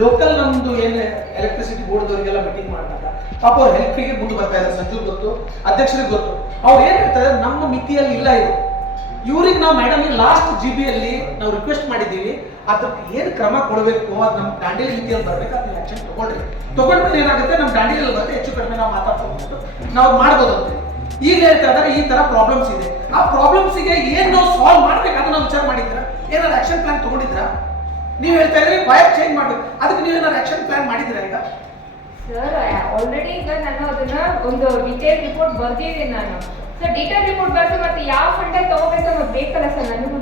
ಲೋಕಲ್ ನಮ್ದು ಏನು ಎಲೆಕ್ಟ್ರಿಸಿಟಿ ಬೋರ್ಡ್ ಅವರಿಗೆಲ್ಲ ಮೀಟಿಂಗ್ ಮಾಡಿದಾಗ ಪಾಪ ಅವ್ರ ಹೆಲ್ಪಿಗೆ ಮುಂದೆ ಬರ್ತಾ ಇದ್ದಾರೆ. ಸಂಜು ಗೊತ್ತು, ಅಧ್ಯಕ್ಷರಿಗೆ ಗೊತ್ತು. ಅವ್ರು ಏನ್ ಹೇಳ್ತಾರೆ, ನಮ್ಮ ಮಿತಿಯಲ್ಲಿ ಇಲ್ಲ ಇದು. ಇವ್ರಿಗೆ ನಾವು ಮೇಡಮ್ ಲಾಸ್ಟ್ GB ಅಲ್ಲಿ ನಾವು ರಿಕ್ವೆಸ್ಟ್ ಮಾಡಿದ್ದೀವಿ, ಅದಕ್ಕೆ ಏನು ಕ್ರಮ ಕೊಡಬೇಕು ಅದು ನಮ್ಮ ದಾಂಡೇಲಿ ಮಿತಿಯಲ್ಲಿ ಬರ್ಬೇಕು, ಅದನ್ನ ಆಕ್ಷನ್ ತಗೊಂಡ್ರೆ ಏನಾಗುತ್ತೆ, ನಮ್ಮ ದಾಂಡೇಲಿಯಲ್ಲಿ ಬರುತ್ತೆ ಹೆಚ್ಚು ಕಡಿಮೆ ನಾವು ಮಾತಾಡ್ಕೊಂಡು ನಾವು ಮಾಡ್ಬೋದು ಅಂತ. ಈಗ ಹೇಳ್ತಾ ಇದ್ದಾರೆ ಈ ತರ ಪ್ರಾಬ್ಲಮ್ಸ್ ಇದೆ. ಆ ಪ್ರಾಬ್ಲಮ್ಸ್ಗೆ ಏನ್ ನಾವು ಸಾಲ್ವ್ ಮಾಡ್ಬೇಕು ಅದನ್ನ ನಾವು ವಿಚಾರ ಮಾಡಿದ್ರ, ಏನಾದ್ರು ಆಕ್ಷನ್ ಪ್ಲಾನ್ ತಗೊಂಡಿದ್ರ? ನೀವು ಹೇಳ್ತಾ ಇದ್ರಿ ವೈರ್ ಚೇಂಜ್ ಮಾಡ್ಬೇಕು, ಅದಕ್ಕೆ ನೀವೇನಾದ್ರು ಆಕ್ಷನ್ ಪ್ಲಾನ್ ಮಾಡಿದ್ರ? ಈಗ ಸರ್ ಆಲ್ರೆಡಿ ಈಗ ನಾನು ಅದನ್ನ ಒಂದು ಡಿಟೇಲ್ ರಿಪೋರ್ಟ್ ಬರ್ದಿದ್ದೀನಿ ನಾನು ಸರ್. ಡಿಟೇಲ್ ರಿಪೋರ್ಟ್ ಬರ್ದು ಮತ್ತೆ ಯಾವ ಫಂಡಲ್ಲಿ ತಗೋಬೇಕು ಅನ್ನೋದು ಬೇಕಲ್ಲ ಸರ್ ನನಗೂ.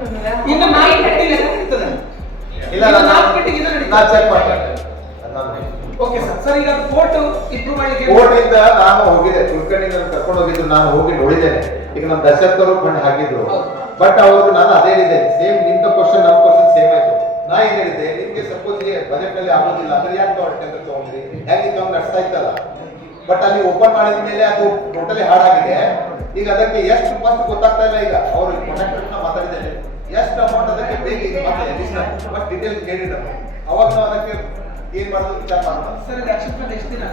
ಇಲ್ಲ ಓಕೆ ಸರ್. ಸರ್ ಈಗ ಕೋರ್ಟ್ ಇಂಪ್ರೂವ್ ಮಾಡಲಿಕ್ಕೆ ಕೋರ್ಟ್ ಇಂದ ನಾನು ಹೋಗಿದ್ದೆ, ಕುಲಕರ್ಣಿ ಕರ್ಕೊಂಡು ಹೋಗಿದ್ದು, ನಾನು ಹೋಗಿ ನೋಡಿದ್ದೇನೆ. ಈಗ ನಮ್ಮ ದಶರಥರು ಫಂಡ್ ಹಾಕಿದ್ರು, ಬಟ್ ಅವರು ನಾನು ಅದೇ ಹೇಳಿದೆ, ಸೇಮ್ ನಿಮ್ದು ಕ್ವಶನ್ ನಮ್ಮ ಕ್ವಶನ್ ಸೇಮ್ ಆಯ್ತು. ನಾ ಏನ್ ಹೇಳಿದ್ದೆ, ನಿಮ್ಗೆ ಸಪೋಸ್ ಬಜೆಟ್ ನಲ್ಲಿ ಆಗೋದಿಲ್ಲ ಅಂದ್ರೆ ಯಾಕೆ ಟೆಂಡರ್ ತಗೊಂಡ್ರಿ, ಹೇಗೆ ನಾವು ನಡೆಸ್ತಾ ಇತ್ತಲ್ಲ. ಬಟ್ ಅಲ್ಲಿ ಓಪನ್ ಮಾಡಿದ ಮೇಲೆ ಅದು ಟೋಟಲಿ ಹಾಳಾಗಿದೆ. ಈಗ ಅದಕ್ಕೆ ಎಷ್ಟು ಫಸ್ಟ್ ಗೊತ್ತಾಗ್ತಾ ಇಲ್ಲ. ಈಗ ಅವರು ಕಾಂಟ್ರಾಕ್ಟರ್ ಮಾತಾಡಿದ್ದೇನೆ, ಎಷ್ಟು ಅಮೌಂಟ್ ಅದಕ್ಕೆ ಬೇಕು ಮತ್ತೆ ಡೀಟೇಲ್ ಕೇಳಿದ್ರು. ಅವಾಗ ನಾವು ಅದಕ್ಕೆ ಏನ್ ಮಾಡೋದು ವಿಚಾರ ಮಾಡೋಣ ಸರ್. ಇದು ಆಕ್ಷನ್ ಪ್ಲಾನ್ ಎಷ್ಟು ದಿನ?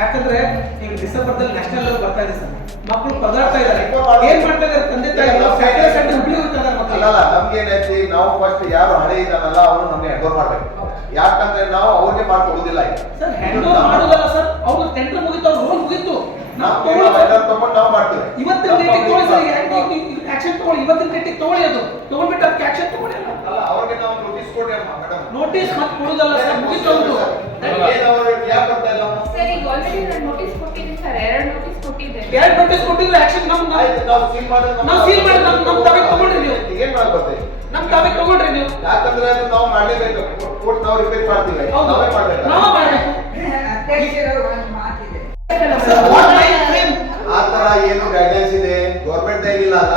ಯಾಕಂದ್ರೆ ಈಗ ಡಿಸೆಂಬರ್ದಲ್ಲಿ ನ್ಯಾಷನಲ್ ಲೆವೆಲ್ ಬರ್ತಾ ಇದೆ ಸರ್. ಮಕ್ಕಳು ಪದಾರ್ಥ ಇದ್ದಾರೆ ಏನ್ ಮಾಡ್ತಾ ಇದಾರೆ ತಂದೆ ತಾಯಿ ಸ್ಯಾಟರ್ಡೆ ಸಂಡೇ ಹುಬ್ಳಿ ಹೋಗ್ತಾ ಇದಾರೆ ಮಕ್ಕಳು. ಅಲ್ಲಲ್ಲ ನಮ್ಗೇನೈತಿ ನಾವು ಫಸ್ಟ್ ಯಾರು ಹಳೆ ಇದಾನಲ್ಲ ಅವನು ನಮ್ಗೆ ಹೆಡ್ವರ್ ಮಾಡ್ಬೇಕು. ಯಾಕಂದ್ರೆ ನಾವು ಅವ್ರಿಗೆ ಮಾಡ್ಕೊಡುದಿಲ್ಲ ಈಗ. ಸರ್ ಹ್ಯಾಂಡ್ ಓವರ್ ಮಾಡೋದಲ್ಲ ಸರ್, ಅವ್ರು ಟೆಂಡರ್ ಮುಗಿತು, ಅವ್ರ ರೋಲ್ ಮುಗಿತು, ತಗೊಂಡು ನಾವು ಮಾಡ್ತೇವೆ. ಇವತ್ತಿನ ಡೇಟಿಗೆ ತಗೊಳ್ಳಿ ಸರ್, ಆಕ್ಷನ್ ತಗೊಳ್ಳಿ, ಇವತ್ತಿನ ಡೇಟಿಗೆ ತಗೊಳ್ಳಿ, ಅದು ತಗೊಂಡ್ಬಿಟ್ಟು ಅದಕ್ಕೆ ಆಕ್ಷನ್ ತಗೊಳ್ಳಿ. ಅಲ್ಲ ಅವ್ರಿಗೆ ನಾವು ನೋಟಿಸ್ ಕೊಡಿ ಮೇಡಮ್. ನೋಟಿಸ್ ಮತ್ತೆ ಕೊಡುದಲ್ಲ ಸರ್, ಮುಗಿತು ಅವ್ರದ್ದು. ಏನು ಅವ್ರು ಯಾಕೆ ಬರ್ತಾ ಇಲ್ಲ? ಸರ್ ಈಗ ಆಲ್ರೆಡಿ ನಾನು ನೋಟಿಸ್ ಕೊಟ್ಟಿದ್ದೀನಿ ಸರ್, 2 ನೋಟಿಸ್ ಕೊಟ್ಟಿದ್ದೆ. 2 ನೋಟಿಸ್ ಕೊಟ್ಟಿದ್ರೆ ಆಕ್ಷನ್ ನಮ್ಮ ಆಯ್ತು ನಾವು ಸೀಲ್ ಮಾಡೋದು ನಾವು ಸೀಲ್ ಮಾಡಿ ನಮ್ಮ ತಾವಿಗೆ ತಗೊಂಡ್ರಿ ನೀವು, ಏನ್ ಮಾಡಕ್ ಬರ್ತೇವೆ? ನಮ್ಮ ತಾವಿಗೆ ತಗೊಂಡ್ರಿ ನೀವು. ಯಾಕಂದ್ರೆ ಅದು ನಾವು ಮಾಡ್ಲೇಬೇಕು. ಕೋರ್ಟ್ ನಾವು ರಿಪೇರ್ ಮಾಡ್ತೀವಿ, ಹೌದು, ನಾವೇ ಮಾಡ್ಬೇಕು. ನಾವೇ ಮಾಡ್ಬೇಕು. ಆ ತರ ಏನು ಗೈಡ್ಲೈನ್ಸ್ ಇದೆ ಗೌರ್ಮೆಂಟ್ ಏನಿಲ್ಲ ಅಲ್ಲ,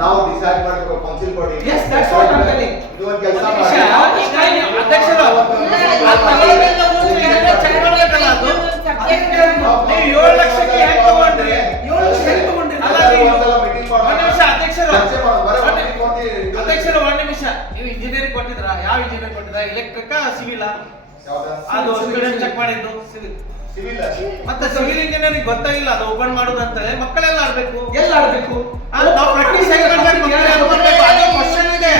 ನಾವು ಡಿಸೈಡ್ ಮಾಡ್ಬೇಕು ಕೌನ್ಸಿಲ್ ಕೊಡಿ. Yes, that's what I'm telling. ಇದು ಒಂದು ಕೆಲಸ ಮಾಡಿ. ಅಧ್ಯಕ್ಷರು ನೀವು 7 ಲಕ್ಷಕ್ಕೆ ಹೆಂಗ್ ತಗೊಂಡ್ರಿ? 7 ಲಕ್ಷ ಹೆಂಗ್ ತಗೊಂಡ್ರಿ? ಅಲ್ಲ, ನೀವು ಮೀಟಿಂಗ್ ಒಂದ್ ನಿಮಿಷ ಅಧ್ಯಕ್ಷರು, ಚರ್ಚೆ ಮಾಡಿ ಅಧ್ಯಕ್ಷರು 1 ನಿಮಿಷ. ನೀವು ಇಂಜಿನಿಯರಿಂಗ್ ಕೊಟ್ಟಿದ್ರ? ಯಾವ ಇಂಜಿನಿಯರಿಂಗ್ ಕೊಟ್ಟಿದ್ರ? Electric civil? ಅದು ಸ್ಟೂಡೆಂಟ್ ಚೆಕ್ ಮಾಡಿದ್ದು ಸಿವಿಲ್. ಮತ್ತೆ ಸಿವಿಲ್ ಇಂಜಿನಿಯರಿಂಗ್ ಗೊತ್ತಾಗಿಲ್ಲ ಅದು ಓಪನ್ ಮಾಡೋದು ಅಂತ ಹೇಳಿ ಮಕ್ಕಳೆಲ್ಲ ಆಡ್ಬೇಕು. ಎಲ್ಲ ಆಡ್ಬೇಕು. ನಾವು ಪ್ರಾಕ್ಟೀಸ್ ಹೆಂಗ್ ಮಾಡ್ಬೇಕು? ಅದು ಕ್ವಶನ್ ಇದೆ.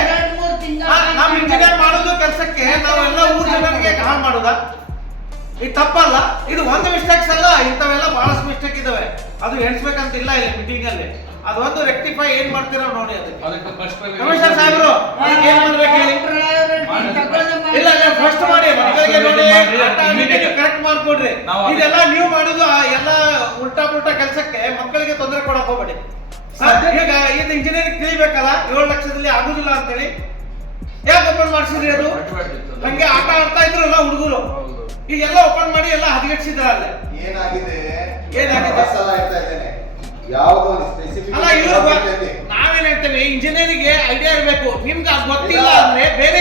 ನಾವು ಇಂಜಿನಿಯರ್ ಮಾಡೋದು ಕೆಲಸಕ್ಕೆ ನಾವೆಲ್ಲ ಊರ್ ಜನರಿಗೆ ಹಾಳು ಮಾಡೋದಾ? ಇದು ತಪ್ಪಲ್ಲ. ಇದು ಒಂದು ಮಿಸ್ಟೇಕ್ಸ್ ಅಲ್ಲ, ಇಂಥವೆಲ್ಲ ಬಹಳಷ್ಟು ಮಿಸ್ಟೇಕ್ ಇದಾವೆ. ಅದು ಎಣಿಸ್ಬೇಕಂತ ಇಲ್ಲ ಇಲ್ಲಿ ಮೀಟಿಂಗ್ ಅಲ್ಲಿ. ಅದೊಂದು ರೆಕ್ಟಿಫೈ ಏನ್ ಮಾಡ್ತೀರಾ ನೋಡಿ. ಅದಕ್ಕೆ ಕಮಿಷನರ್ ಸಾಹೇಬ್ರು ಅದಕ್ಕೆ ಏನ್ ಮಾಡ್ಬೇಕು ಹೇಳಿ? ಇಲ್ಲ ಫಸ್ಟ್ ಮಾಡಿ ಮಕ್ಕಳಿಗೆ ನೋಡಿ ಕರೆಕ್ಟ್ ಮಾಡ್ಕೊಡ್ರಿ. ಇದೆಲ್ಲ ನೀವು ಮಾಡುದು ಎಲ್ಲ ಉಲ್ಟಾ ಪುಲ್ಟಾ ಕೆಲಸಕ್ಕೆ ಮಕ್ಕಳಿಗೆ ತೊಂದರೆ ಕೊಡಕ್ ಹೋಗ್ಬೇಡಿ. ಈಗ ಇದು ಇಂಜಿನಿಯರಿಂಗ್ ತಿಳಿಬೇಕಲ್ಲ, 7 ಲಕ್ಷದಲ್ಲಿ ಆಗುದಿಲ್ಲ ಅಂತೇಳಿ ಯಾಕೆ ಓಪನ್ ಮಾಡಿಸಿದ್ರಿ? ಅದು ಹಂಗೆ ಆಟ ಆಡ್ತಾ ಇದ್ರಲ್ಲ ಹುಡುಗರು, ಈಗೆಲ್ಲ ಓಪನ್ ಮಾಡಿ ಎಲ್ಲ ಹದಗೆಡ್ಸಿದ್ರಲ್ಲ. ಏನಾಗಿದೆ ಏನಾಗಿದೆ? ಹೇಳ್ತಾ ಇದ್ದೇನೆ, ಯಾವುದೋ ಸ್ಪೆಸಿಫಿಕ್ ಅಲ್ಲ ಇವ್ರು ನಾವೇನ್ ಹೇಳ್ತೇವೆ, ಇಂಜಿನಿಯರಿಂಗ್ ಐಡಿಯಾ ಇರಬೇಕು. ನಿಮ್ಗೆ ಅದು ಗೊತ್ತಿಲ್ಲ ಅಂದ್ರೆ ಬೇರೆ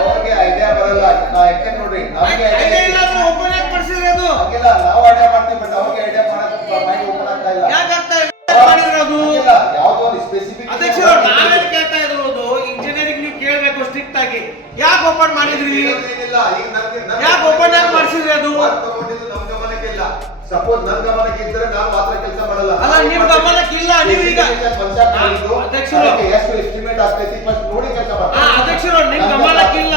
ಅವ್ರಿಗೆ ಐಡಿಯಾ ಬರಲ್ಲ. ನಾ ಯಾಕೆ ನೋಡ್ರಿ, ನಮಗೆ ಐಡಿಯಾ ಇಲ್ಲ ಅಂದ್ರೆ ಓಪನ್ ಯಾಕೆ ಮಾಡಿಸಿದ್ರಿ? ಅದು ಹಂಗಿಲ್ಲ, ನಾವು ಐಡಿಯಾ ಮಾಡ್ತೀವಿ, ಬಟ್ ಅವ್ರಿಗೆ ಐಡಿಯಾ ಮಾಡಕ್ ಮೈಂಡ್ ಓಪನ್ ಆಗ್ತಾ ಇಲ್ಲ. ಯಾಕೆ ಆಗ್ತಾ ಮಾಡಿರೋದು? ಯಾವುದೋ ಒಂದು ಸ್ಪೆಸಿಫಿಕ್ ಅಧ್ಯಕ್ಷರು ನಾವೇನ್ ಕೇಳ್ತಾ ಇರೋದು, ಇಂಜಿನಿಯರಿಂಗ್ ನೀವು ಕೇಳ್ಬೇಕು ಸ್ಟ್ರಿಕ್ಟ್ ಆಗಿ. ಯಾಕೆ ಓಪನ್ ಮಾಡಿದ್ರಿ? ಏನಿಲ್ಲ, ಈಗ ನನ್ಗೆ ಯಾಕೆ ಓಪನ್ ಯಾಕೆ ಮಾಡಿಸಿದ್ರಿ? ಅದು ತಗೊಂಡಿದ್ದು ನಮ್ ಗಮನಕ್ಕೆ ಇಲ್ಲ. ಸಪೋಸ್ ನನ್ ಗಮನಕ್ಕೆ ಇದ್ರೆ ನಾನು ಮಾತ್ರ ಕೆಲಸ ಮಾಡಲ್ಲ. ಅಲ್ಲ ನಿಮ್ ಗಮನಕ್ಕೆ ಇಲ್ಲ, ನೀವೀಗ ಅಧ್ಯಕ್ಷರು ಎಷ್ಟು ಎಸ್ಟಿಮೇಟ್ ಆಗ್ತೈತಿ ಫಸ್ಟ್ ನೋಡಿ ಕೆಲಸ ಮಾಡಿ. ಅಧ್ಯಕ್ಷರು ನಿಮ್ ಗಮನಕ್ಕೆ ಇಲ್ಲ,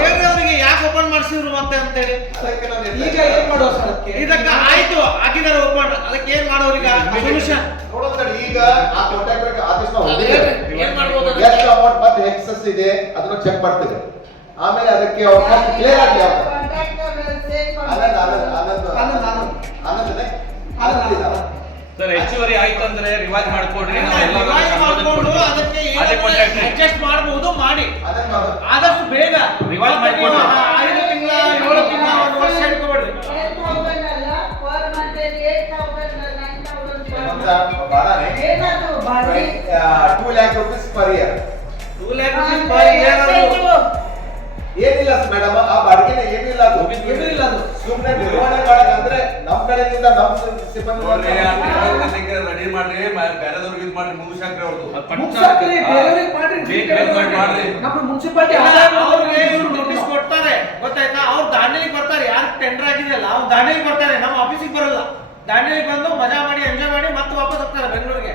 ಕೇಳಿದವರಿಗೆ ಯಾಕೆ ಓಪನ್ ಮಾಡಿಸಿದ್ರು ಮತ್ತೆ ಅಂತೇಳಿ. ಈಗ ಏನ್ ಮಾಡುವ ಸರ್ ಅದಕ್ಕೆ? ಇದಕ್ಕೆ ಆಯ್ತು ಆಗಿದ್ದಾರೆ ಓಪನ್, ಅದಕ್ಕೆ ಏನ್ ಮಾಡೋರೀಗ ಸೊಲ್ಯೂಷನ್ ನೋಡೋಣ. ಈಗ ಆ ಕಾಂಟ್ರಾಕ್ಟರ್ ಆದೇಶ ಏನ್ ಮಾಡ್ಬೋದು? ಎಷ್ಟು ಅಮೌಂಟ್ ಮತ್ತೆ ಎಕ್ಸಸ್ ಇದೆ ಅದನ್ನ ಚೆಕ್ ಮಾಡ್ತಿದೆ. ಆಮೇಲೆ ಅದಕ್ಕೆ ಅವ್ರು ಫಸ್ಟ್ ಕ್ಲಿಯರ್ ಆಗಲಿ. ಸರ್ ಹೆಚ್ಚುವರಿ ಆಯ್ತು ಅಂದ್ರೆ ರಿವೈಸ್ ಮಾಡ್ಕೊಡ್ರಿ. ಅದಕ್ಕೆ ಅಡ್ಜಸ್ಟ್ ಮಾಡಬಹುದು ಮಾಡಿ ಆದಷ್ಟು ಬೇಗ ರಿವೈಸ್ ಮಾಡ್ಕೊಡ್ರಿ. 5 ತಿಂಗಳ 7 ತಿಂಗಳ 1 ವರ್ಷ ಇಟ್ಕೊಬೇಡ್ರಿ. $2 lakh per year. 2 lakh rupees per year. ಏನಿಲ್ಲ ಮೇಡಮ್, ಆ ಬಾಡಿಗೆನ ಏನಿಲ್ಲ, ಅದು ಏನಿಲ್ಲ, ಅದು ಸುಮ್ಮನೆ ನಿರ್ವಹಣೆ ಮಾಡಕಂದ್ರೆ ನಮ್ ಕಡೆಯಿಂದ ನಮ್ ಸಿಬ್ಬಂದಿ ರೆಡಿ ಮಾಡ್ರಿ, ಬೇರೆದವ್ರಿಗೆ ಇದು ಮಾಡ್ರಿ, ಮುಗಿಸಾಕ್ರಿ ಅವ್ರದ್ದು. ಮುಗ್ಸಾಕ್ರಿ, ಬೇರೆಯವ್ರಿಗೆ ಮಾಡ್ರಿ. ನಮ್ಮ ಮುನ್ಸಿಪಾಲಿಟಿ ಅವ್ರಿಗೆ ಇವ್ರು ನೋಟಿಸ್ ಕೊಡ್ತಾರೆ ಗೊತ್ತಾಯ್ತಾ? ಅವ್ರು ದಾಂಡೇಲಿಗೆ ಬರ್ತಾರೆ, ಯಾರು ಟೆಂಡರ್ ಆಗಿದೆಯಲ್ಲ ಅವ್ರು ದಾಂಡೇಲಿಗೆ ಬರ್ತಾರೆ, ನಮ್ಮ ಆಫೀಸಿಗೆ ಬರಲ್ಲ. ದಾಂಡೇಲಿಗೆ ಬಂದು ಮಜಾ ಮಾಡಿ ಎಂಜಾಯ್ ಮಾಡಿ ಮತ್ತೆ ವಾಪಸ್ ಹೋಗ್ತಾರೆ ಬೆಂಗಳೂರಿಗೆ.